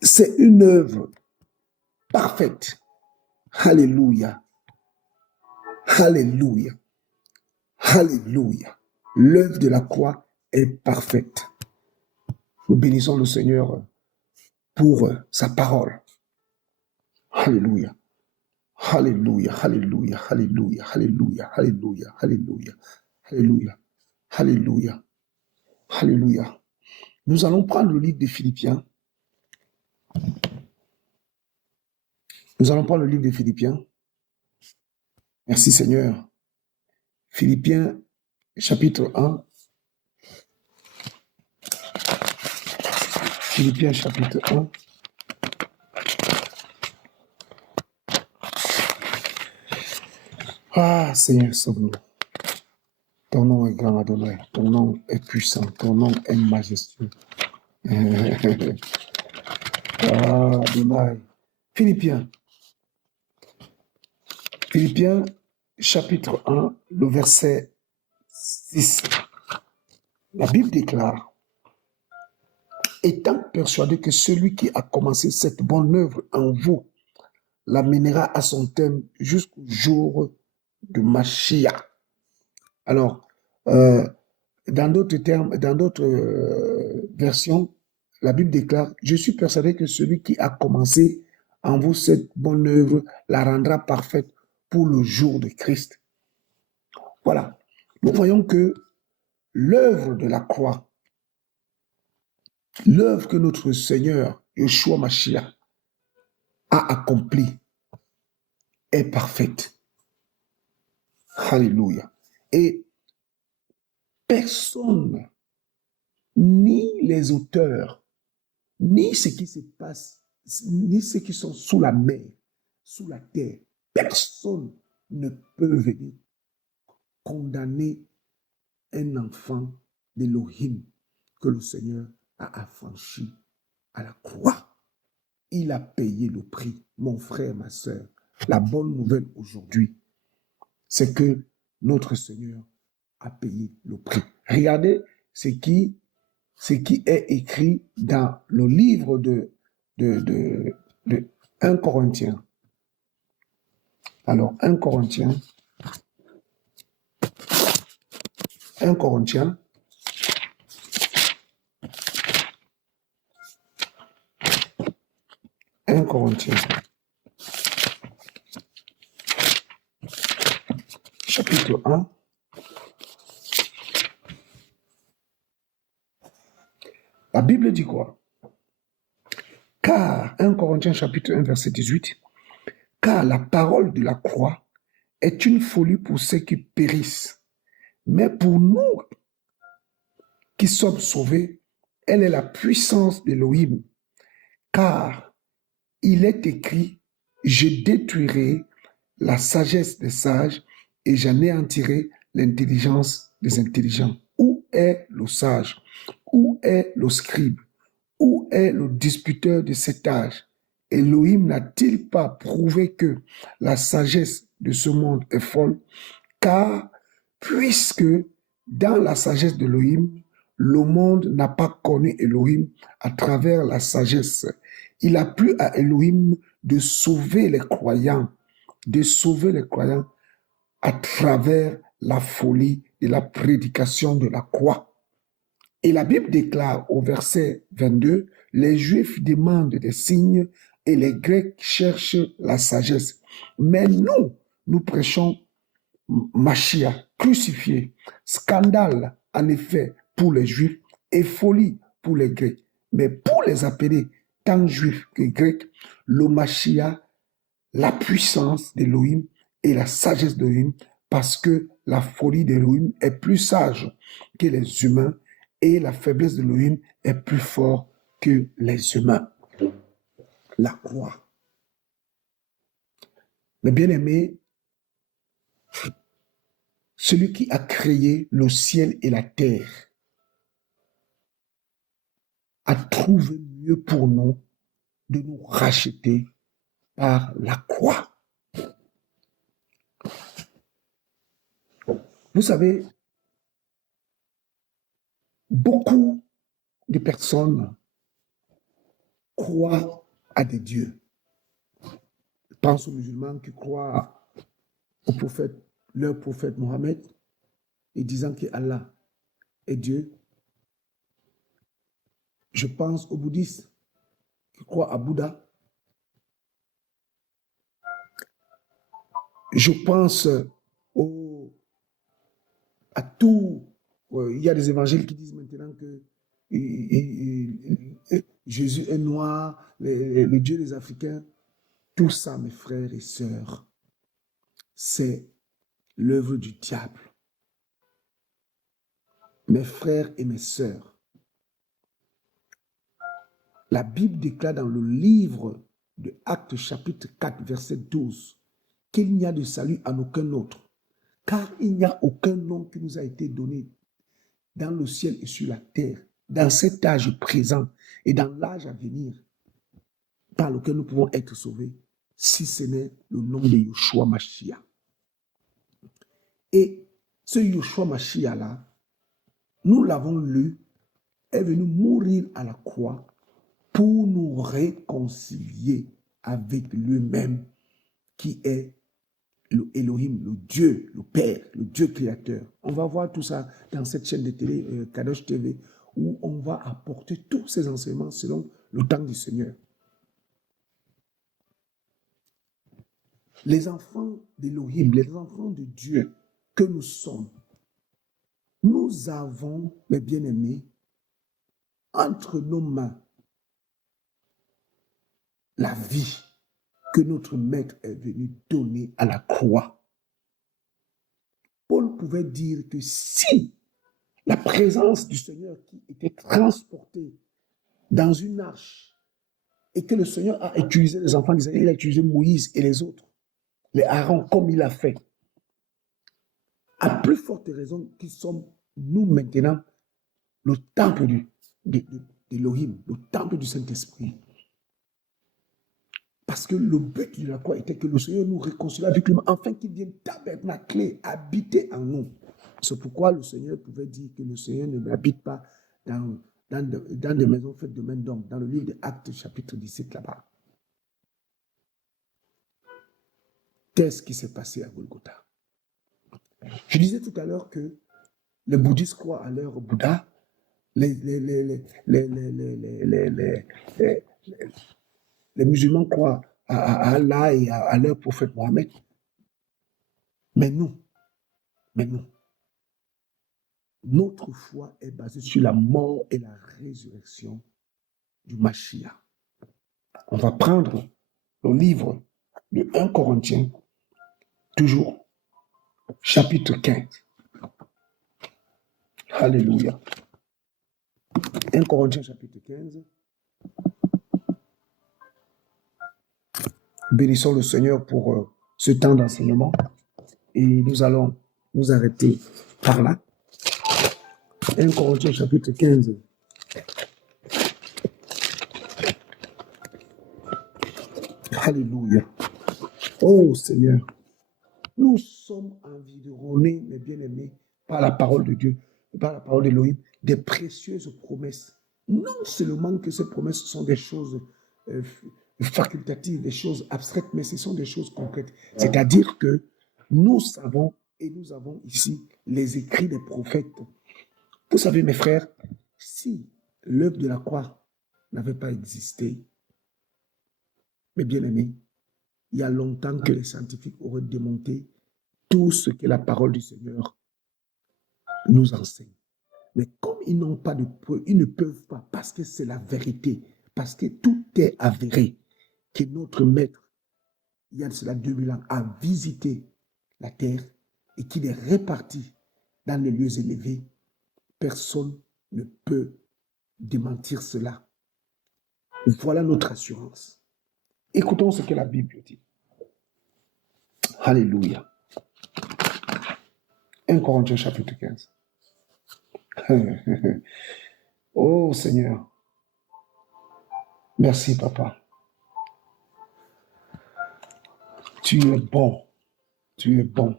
C'est une œuvre parfaite. Alléluia. Alléluia. Alléluia. L'œuvre de la croix est parfaite. Nous bénissons le Seigneur pour sa parole. Alléluia. Alléluia, alléluia, alléluia, alléluia, alléluia, alléluia, alléluia, alléluia, alléluia. Nous allons prendre le livre des Philippiens. Nous allons prendre le livre des Philippiens. Merci Seigneur. Philippiens, chapitre 1. Philippiens, chapitre 1. Ah, Seigneur, sauve-nous. Ton nom est grand, Adonai. Ton nom est puissant. Ton nom est majestueux. Ah, Adonai. Philippiens, chapitre 1, le verset 6. La Bible déclare, étant persuadé que celui qui a commencé cette bonne œuvre en vous l'amènera à son terme jusqu'au jour de Mashiach. Alors, dans d'autres termes, dans d'autres versions, la Bible déclare, je suis persuadé que celui qui a commencé en vous cette bonne œuvre la rendra parfaite pour le jour de Christ. Voilà. Nous voyons que l'œuvre de la croix, l'œuvre que notre Seigneur, Yeshua Mashiach, a accomplie est parfaite. Alléluia. Et personne, ni les auteurs, ni ce qui se passe, ni ceux qui sont sous la mer, sous la terre, personne ne peut venir condamner un enfant d'Élohim que le Seigneur a affranchi à la croix. Il a payé le prix, mon frère, ma soeur. La bonne nouvelle aujourd'hui, c'est que notre Seigneur a payé le prix. Regardez ce qui est écrit dans le livre de 1 Corinthiens. Alors, 1 Corinthiens, chapitre 1. La Bible dit quoi? Car, 1 Corinthiens chapitre 1, verset 18, car la parole de la croix est une folie pour ceux qui périssent, mais pour nous qui sommes sauvés, elle est la puissance d'Élohim, car il est écrit, je détruirai la sagesse des sages et j'anéantirai l'intelligence des intelligents. Où est le sage? Où est le scribe? Où est le disputeur de cet âge? Elohim n'a-t-il pas prouvé que la sagesse de ce monde est folle? Car puisque dans la sagesse d'Elohim, le monde n'a pas connu Elohim à travers la sagesse, il a plu à Elohim de sauver les croyants, à travers la folie de la prédication de la croix. Et la Bible déclare au verset 22, les Juifs demandent des signes et les Grecs cherchent la sagesse. Mais nous prêchons Machia, crucifié, scandale en effet pour les Juifs et folie pour les Grecs. Mais pour les appelés, tant Juifs que Grecs, le Machia, la puissance d'Élohim et la sagesse d'Élohim, parce que la folie d'Élohim est plus sage que les humains et la faiblesse d'Élohim est plus forte que les humains. La croix. Mais bien aimé, celui qui a créé le ciel et la terre a trouvé mieux pour nous de nous racheter par la croix. Vous savez, beaucoup de personnes croient à des dieux. Je pense aux musulmans qui croient au prophète, leur prophète Mohammed, et disant que Allah est Dieu. Je pense aux bouddhistes qui croient à Bouddha. Je pense à tout. Il y a des évangiles qui disent maintenant que Jésus est noir, le Dieu des Africains. Tout ça, mes frères et sœurs, c'est l'œuvre du diable. Mes frères et mes sœurs, la Bible déclare dans le livre de Actes chapitre 4, verset 12, qu'il n'y a de salut en aucun autre, car il n'y a aucun nom qui nous a été donné dans le ciel et sur la terre, dans cet âge présent et dans l'âge à venir, par lequel nous pouvons être sauvés, si ce n'est le nom de Yeshua Mashiach. Et ce Yeshua Mashiach-là, nous l'avons lu, est venu mourir à la croix pour nous réconcilier avec lui-même, qui est le Elohim, le Dieu, le Père, le Dieu créateur. On va voir tout ça dans cette chaîne de télé, Kadosh TV, où on va apporter tous ces enseignements selon le temps du Seigneur. Les enfants d'Elohim, les enfants de Dieu que nous sommes, nous avons, mes bien-aimés, entre nos mains, la vie que notre Maître est venu donner à la croix. Paul pouvait dire que si la présence du Seigneur qui était transportée dans une arche et que le Seigneur a utilisé les enfants d'Israël, il a utilisé Moïse et les autres, les Aaron comme il a fait, à plus forte raison qu'ils sommes nous maintenant le temple d'Élohim, le temple du Saint-Esprit. Parce que le but de la croix était que le Seigneur nous réconcilie avec lui-même, afin qu'il vienne tabernacler, habiter en nous. C'est pourquoi le Seigneur pouvait dire que le Seigneur ne n'habite pas dans des maisons faites de main d'homme, dans le livre des Actes, chapitre 17, là-bas. Qu'est-ce qui s'est passé à Golgotha? Je disais tout à l'heure que les bouddhistes croient à leur Bouddha, les musulmans croient à Allah et à leur prophète Mohammed. Mais nous, notre foi est basée sur la mort et la résurrection du Mashiach. On va prendre le livre de 1 Corinthiens, toujours, chapitre 15. Alléluia. 1 Corinthiens, chapitre 15. Bénissons le Seigneur pour ce temps d'enseignement et nous allons nous arrêter par là. 1 Corinthiens, chapitre 15. Alléluia. Oh Seigneur, nous sommes environnés, mes bien-aimés, par la parole de Dieu, par la parole d'Élohim, des précieuses promesses. Non seulement que ces promesses sont des choses facultatives, des choses abstraites, mais ce sont des choses concrètes. C'est-à-dire que nous savons, et nous avons ici les écrits des prophètes. Vous savez, mes frères, si l'œuvre de la croix n'avait pas existé. Mais bien aimé, il y a longtemps que les scientifiques auraient démonté tout ce que la parole du Seigneur nous enseigne. Mais comme ils n'ont pas de preuves, ils ne peuvent pas, parce que c'est la vérité, parce que tout est avéré, que notre maître, il y a de cela 2000 ans, a visité la terre et qu'il est réparti dans les lieux élevés. Personne ne peut démentir cela. Voilà notre assurance. Écoutons ce que la Bible dit. Alléluia. 1 Corinthiens chapitre 15. Oh Seigneur. Merci Papa. Tu es bon. Tu es bon.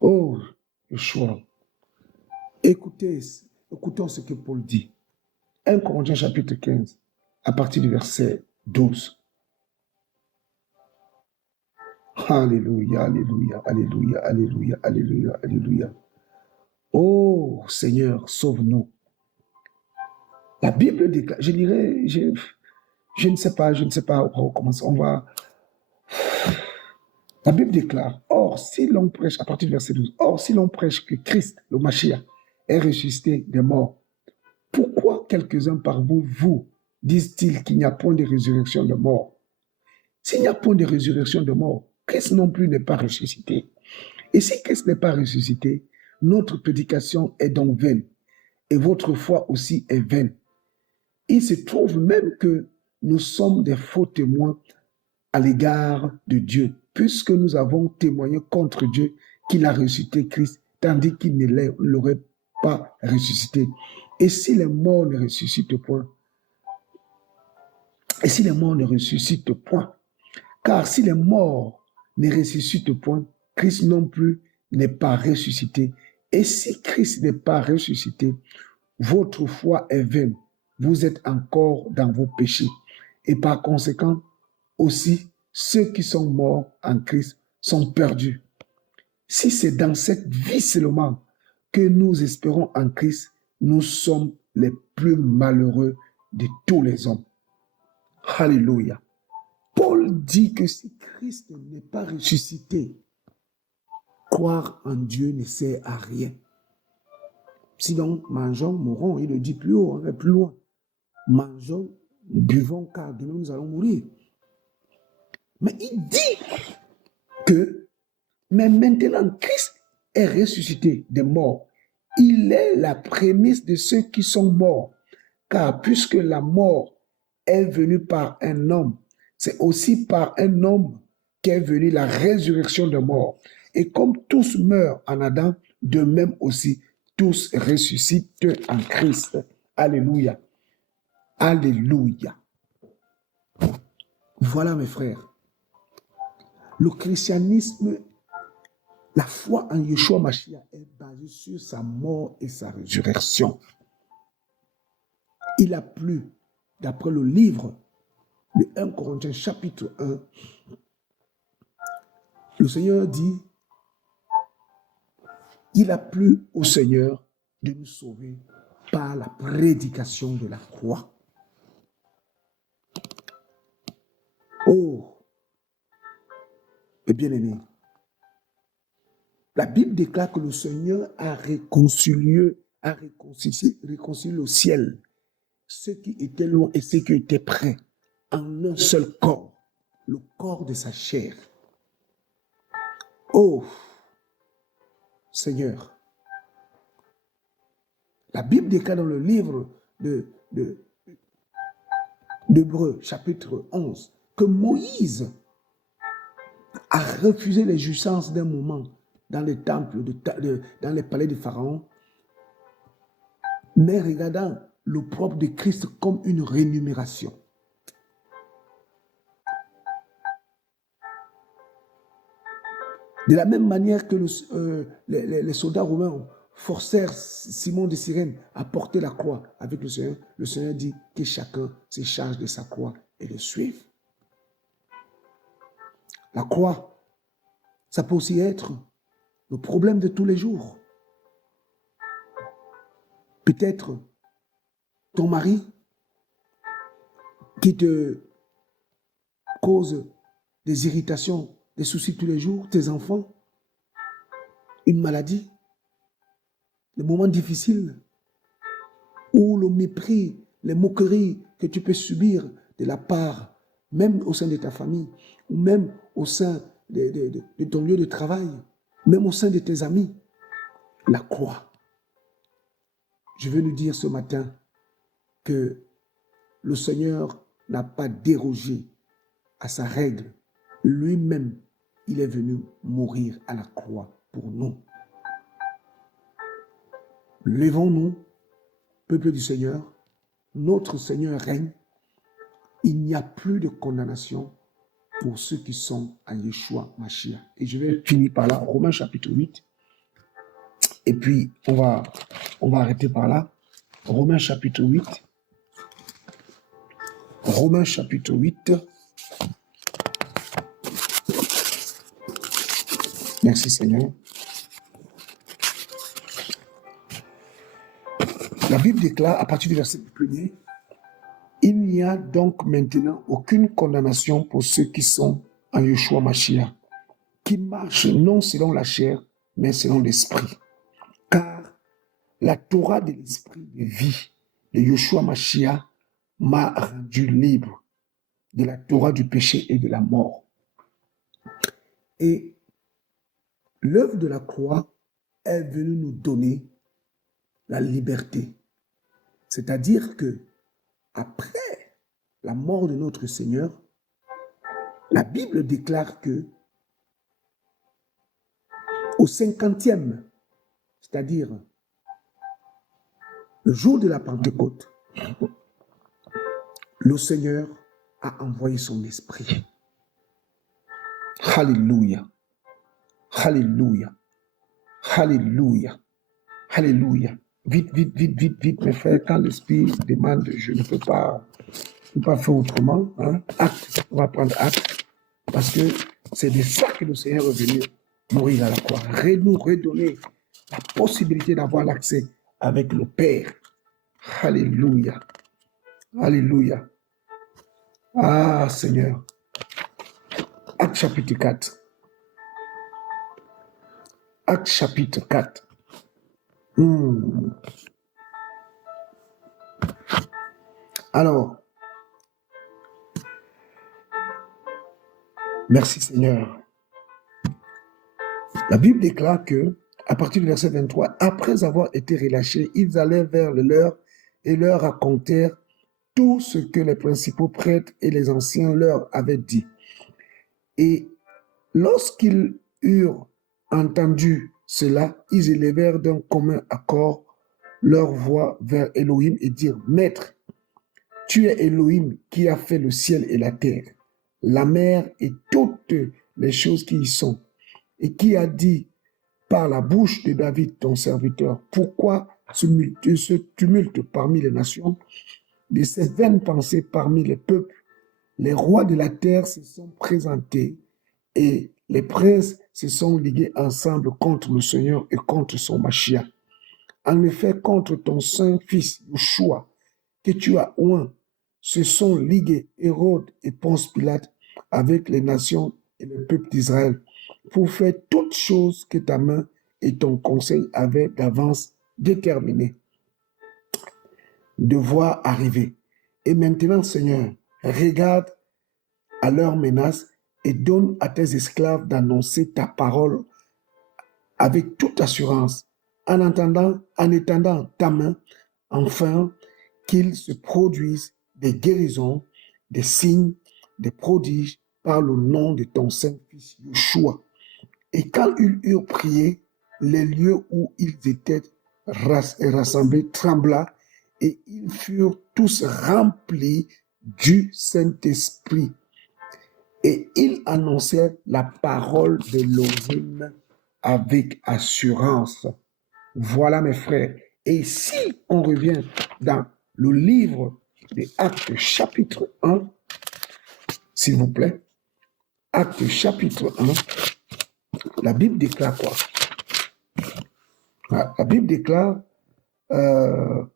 Oh Yeshua. Écoutons ce que Paul dit. 1 Corinthiens chapitre 15, à partir du verset 12. Alléluia, alléluia, alléluia, alléluia, alléluia, alléluia. Oh Seigneur, sauve-nous. La Bible déclare, je dirais, je ne sais pas, on commence, on va. La Bible déclare, or, si l'on prêche, à partir du verset 12, or, si l'on prêche que Christ, le Mashiach, est ressuscité des morts, pourquoi quelques-uns parmi vous disent-ils qu'il n'y a point de résurrection de mort? S'il n'y a point de résurrection de mort, Christ non plus n'est pas ressuscité. Et si Christ n'est pas ressuscité, notre prédication est donc vaine, et votre foi aussi est vaine. Il se trouve même que nous sommes des faux témoins à l'égard de Dieu, puisque nous avons témoigné contre Dieu qu'il a ressuscité Christ, tandis qu'il ne l'aurait pas ressuscité. Et si les morts ne ressuscitent point, car si les morts ne ressuscitent point, Christ non plus n'est pas ressuscité. Et si Christ n'est pas ressuscité, votre foi est vaine. Vous êtes encore dans vos péchés. Et par conséquent, aussi, ceux qui sont morts en Christ sont perdus. Si c'est dans cette vie seulement que nous espérons en Christ, nous sommes les plus malheureux de tous les hommes. Alléluia. Paul dit que si Christ n'est pas ressuscité, croire en Dieu ne sert à rien. Sinon, mangeons, mourons. Il le dit plus haut, on est plus loin. Mangeons, buvons, car demain nous allons mourir. Mais il dit que, mais maintenant, Christ est ressuscité des morts. Il est la prémisse de ceux qui sont morts. Car puisque la mort est venue par un homme, c'est aussi par un homme qu'est venue la résurrection des morts. Et comme tous meurent en Adam, de même aussi tous ressuscitent en Christ. Alléluia. Alléluia. Voilà mes frères. Le christianisme, la foi en Yeshua Mashiach est basée sur sa mort et sa résurrection. Il a plu, d'après le livre de 1 Corinthiens chapitre 1, le Seigneur dit, il a plu au Seigneur de nous sauver par la prédication de la croix. Oh, mes bien-aimés, la Bible déclare que le Seigneur a réconcilié au ciel ceux qui étaient loin et ceux qui étaient près en un seul corps, le corps de sa chair. Oh, Seigneur, la Bible déclare dans le livre d'Hébreux, chapitre 11, que Moïse a refusé les jouissances d'un moment dans les temples, dans les palais de Pharaon, mais regardant le propre de Christ comme une rémunération. De la même manière que les soldats romains forcèrent Simon de Cyrène à porter la croix avec le Seigneur dit que chacun se charge de sa croix et le suive. La croix, ça peut aussi être le problème de tous les jours. Peut-être ton mari qui te cause des irritations, des soucis tous les jours, tes enfants, une maladie, des moments difficiles, ou le mépris, les moqueries que tu peux subir de la part, même au sein de ta famille, ou même au sein de ton lieu de travail, même au sein de tes amis, la croix. Je veux nous dire ce matin que le Seigneur n'a pas dérogé à sa règle. Lui-même, il est venu mourir à la croix pour nous. Levons-nous, peuple du Seigneur, notre Seigneur règne. Il n'y a plus de condamnation pour ceux qui sont en Yeshua Mashiach. Et je vais finir par là, Romains chapitre 8. Et puis, on va arrêter par là. Romains chapitre 8. Romains chapitre 8. Merci Seigneur. La Bible déclare à partir du verset 1er, il n'y a donc maintenant aucune condamnation pour ceux qui sont en Yeshua Mashiach, qui marchent non selon la chair, mais selon l'esprit. Car la Torah de l'esprit de vie de Yeshua Mashiach m'a rendu libre de la Torah du péché et de la mort. Et l'œuvre de la croix est venue nous donner la liberté. C'est-à-dire que après la mort de notre Seigneur, la Bible déclare que au 50e, c'est-à-dire le jour de la Pentecôte, le Seigneur a envoyé son esprit. Alléluia. Alléluia. Alléluia. Alléluia. Vite, vite, vite, vite, vite, mes frères, quand l'esprit demande, je ne peux pas faire autrement. Hein? Acte, on va prendre acte, parce que c'est de ça que le Seigneur est venu mourir à la croix. Nous redonner la possibilité d'avoir l'accès avec le Père. Alléluia. Alléluia. Ah, Seigneur. Acte chapitre 4. Acte chapitre 4. Alors, merci Seigneur. La Bible déclare que, à partir du verset 23, après avoir été relâchés, ils allèrent vers le leur et leur racontèrent tout ce que les principaux prêtres et les anciens leur avaient dit. Et lorsqu'ils eurent entendu cela, ils élevèrent d'un commun accord leur voix vers Elohim et dirent, Maître, tu es Elohim qui a fait le ciel et la terre, la mer et toutes les choses qui y sont, et qui a dit par la bouche de David, ton serviteur, pourquoi ce tumulte parmi les nations, de ces vaines pensées parmi les peuples, les rois de la terre se sont présentés et les princes se sont ligués ensemble contre le Seigneur et contre son Mashiach. En effet, contre ton saint fils, Yeshua, que tu as oint, se sont ligués Hérode et Ponce Pilate avec les nations et le peuple d'Israël pour faire toutes choses que ta main et ton conseil avaient d'avance déterminées de voir arriver. Et maintenant, Seigneur, regarde à leurs menaces et donne à tes esclaves d'annoncer ta parole avec toute assurance, en étendant ta main, enfin, qu'il se produise des guérisons, des signes, des prodiges par le nom de ton Saint-Fils Yeshua. Et quand ils eurent prié, les lieux où ils étaient rassemblés trembla et ils furent tous remplis du Saint-Esprit. Et ils annoncèrent la parole de l'Élohim avec assurance. Voilà mes frères. Et si on revient dans le livre des Actes chapitre 1, s'il vous plaît, Actes chapitre 1, la Bible déclare quoi? La Bible déclare, la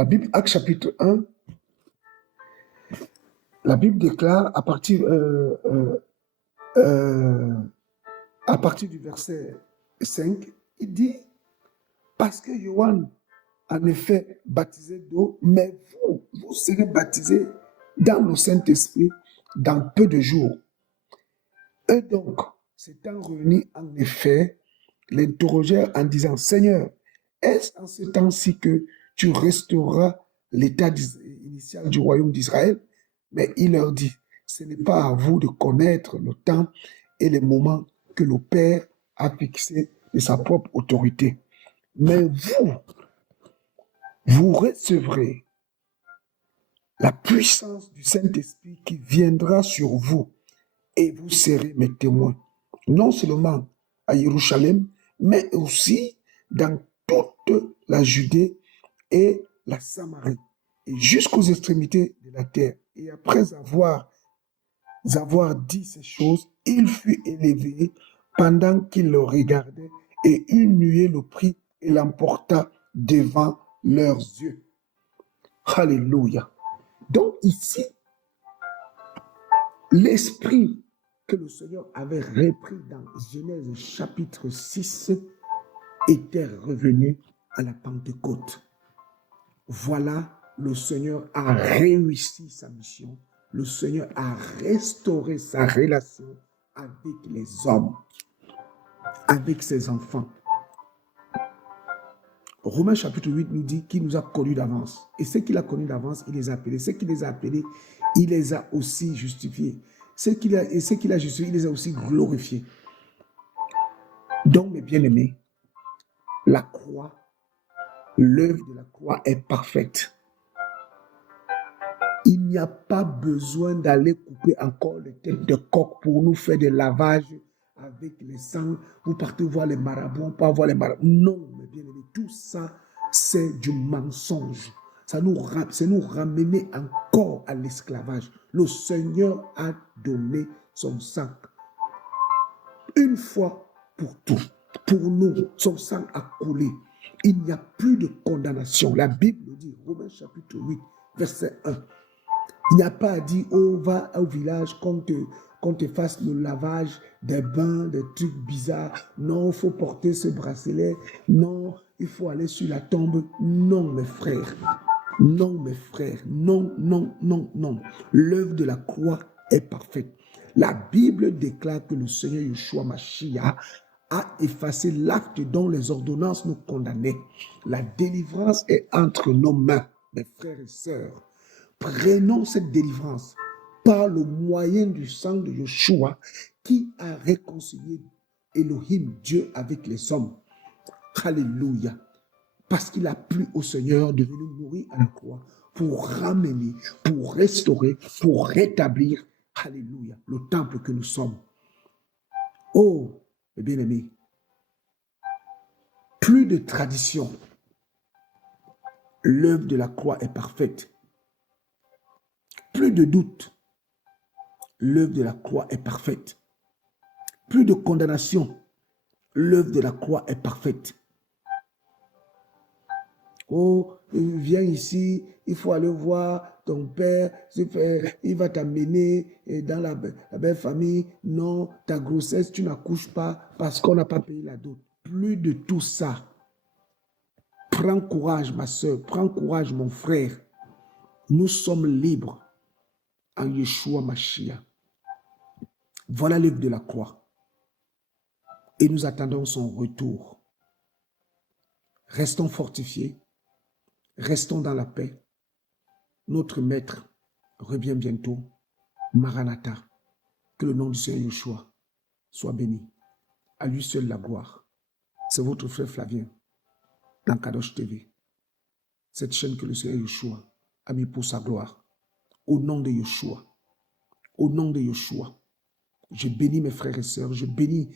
La Bible, Actes chapitre 1, la Bible déclare à partir du verset 5, il dit, parce que Johann, en effet, baptisé d'eau, mais vous serez baptisés dans le Saint-Esprit dans peu de jours. Eux donc, s'étant réunis en effet, l'interrogèrent en disant, Seigneur, est-ce en ce temps-ci que tu restaureras l'état initial du royaume d'Israël? Mais il leur dit, ce n'est pas à vous de connaître le temps et les moments que le Père a fixé de sa propre autorité. Mais vous recevrez la puissance du Saint-Esprit qui viendra sur vous et vous serez mes témoins, non seulement à Jérusalem, mais aussi dans toute la Judée et la Samarie, et jusqu'aux extrémités de la terre. Et après avoir dit ces choses, il fut élevé pendant qu'il le regardait, et une nuée le prit et l'emporta devant leurs yeux. Alléluia. Donc ici, l'esprit que le Seigneur avait repris dans Genèse chapitre 6 était revenu à la Pentecôte. Voilà, le Seigneur a réussi sa mission. Le Seigneur a restauré sa relation avec les hommes, avec ses enfants. Romains chapitre 8 nous dit qu'il nous a connus d'avance. Et ceux qu'il a connus d'avance, il les a appelés. Ceux qu'il les a appelés, il les a aussi justifiés. Ceux qu'il a justifiés, il les a aussi glorifiés. Donc, mes bien-aimés, la croix, l'œuvre de la croix est parfaite. Il n'y a pas besoin d'aller couper encore les têtes de coq pour nous faire des lavages avec les sangs. Vous partez voir les marabouts, on peut voir les marabouts. Non, mes bien-aimés, tout ça, c'est du mensonge. C'est nous ramener encore à l'esclavage. Le Seigneur a donné son sang. Une fois pour tout. Pour nous, son sang a coulé. Il n'y a plus de condamnation. La Bible dit, Romains chapitre 8, verset 1. Il n'y a pas à dire, oh, va au village qu'on te fasse le lavage des bains, des trucs bizarres. Non, il faut porter ce bracelet. Non, il faut aller sur la tombe. Non, mes frères. Non, mes frères. Non, non, non, non. L'œuvre de la croix est parfaite. La Bible déclare que le Seigneur Yeshua Mashiach a effacé l'acte dont les ordonnances nous condamnaient. La délivrance est entre nos mains, mes frères et sœurs. Prenons cette délivrance par le moyen du sang de Yeshua qui a réconcilié Elohim, Dieu, avec les hommes. Alléluia. Parce qu'il a plu au Seigneur de venir mourir à la croix pour ramener, pour restaurer, pour rétablir, alléluia, le temple que nous sommes. Oh, mes bien-aimés, plus de tradition. L'œuvre de la croix est parfaite. Plus de doute. L'œuvre de la croix est parfaite. Plus de condamnation. L'œuvre de la croix est parfaite. Oh, viens ici, il faut aller voir ton père, il va t'amener dans la belle famille. Non, ta grossesse, tu n'accouches pas parce qu'on n'a pas payé la dot. Plus de tout ça. Prends courage, ma soeur, prends courage, mon frère. Nous sommes libres en Yeshua Mashiach. Voilà l'œuvre de la croix. Et nous attendons son retour. Restons fortifiés. Restons dans la paix. Notre Maître revient bientôt. Maranatha. Que le nom du Seigneur Yeshua soit béni. À lui seul la gloire. C'est votre frère Flavien dans Kadosh TV. Cette chaîne que le Seigneur Yeshua a mis pour sa gloire. Au nom de Yeshua. Au nom de Yeshua. Je bénis mes frères et sœurs. Je bénis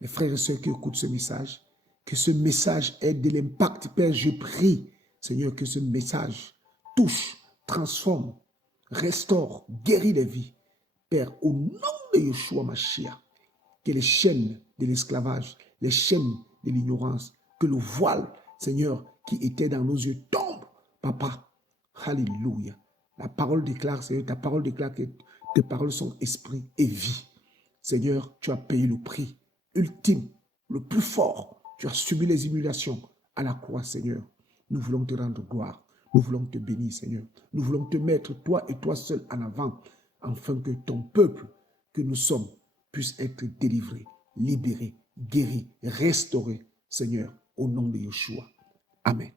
les frères et sœurs qui écoutent ce message. Que ce message ait de l'impact. Père, je prie, Seigneur, que ce message touche, transforme, restaure, guérit les vies. Père, au nom de Yeshua Mashiach, que les chaînes de l'esclavage, les chaînes de l'ignorance, que le voile, Seigneur, qui était dans nos yeux tombe Papa, alléluia. La parole déclare, Seigneur, ta parole déclare que tes paroles sont esprit et vie. Seigneur, tu as payé le prix ultime, le plus fort. Tu as subi les humiliations à la croix, Seigneur. Nous voulons te rendre gloire. Nous voulons te bénir, Seigneur. Nous voulons te mettre, toi et toi seul, en avant, afin que ton peuple, que nous sommes, puisse être délivré, libéré, guéri, restauré, Seigneur, au nom de Yeshua. Amen.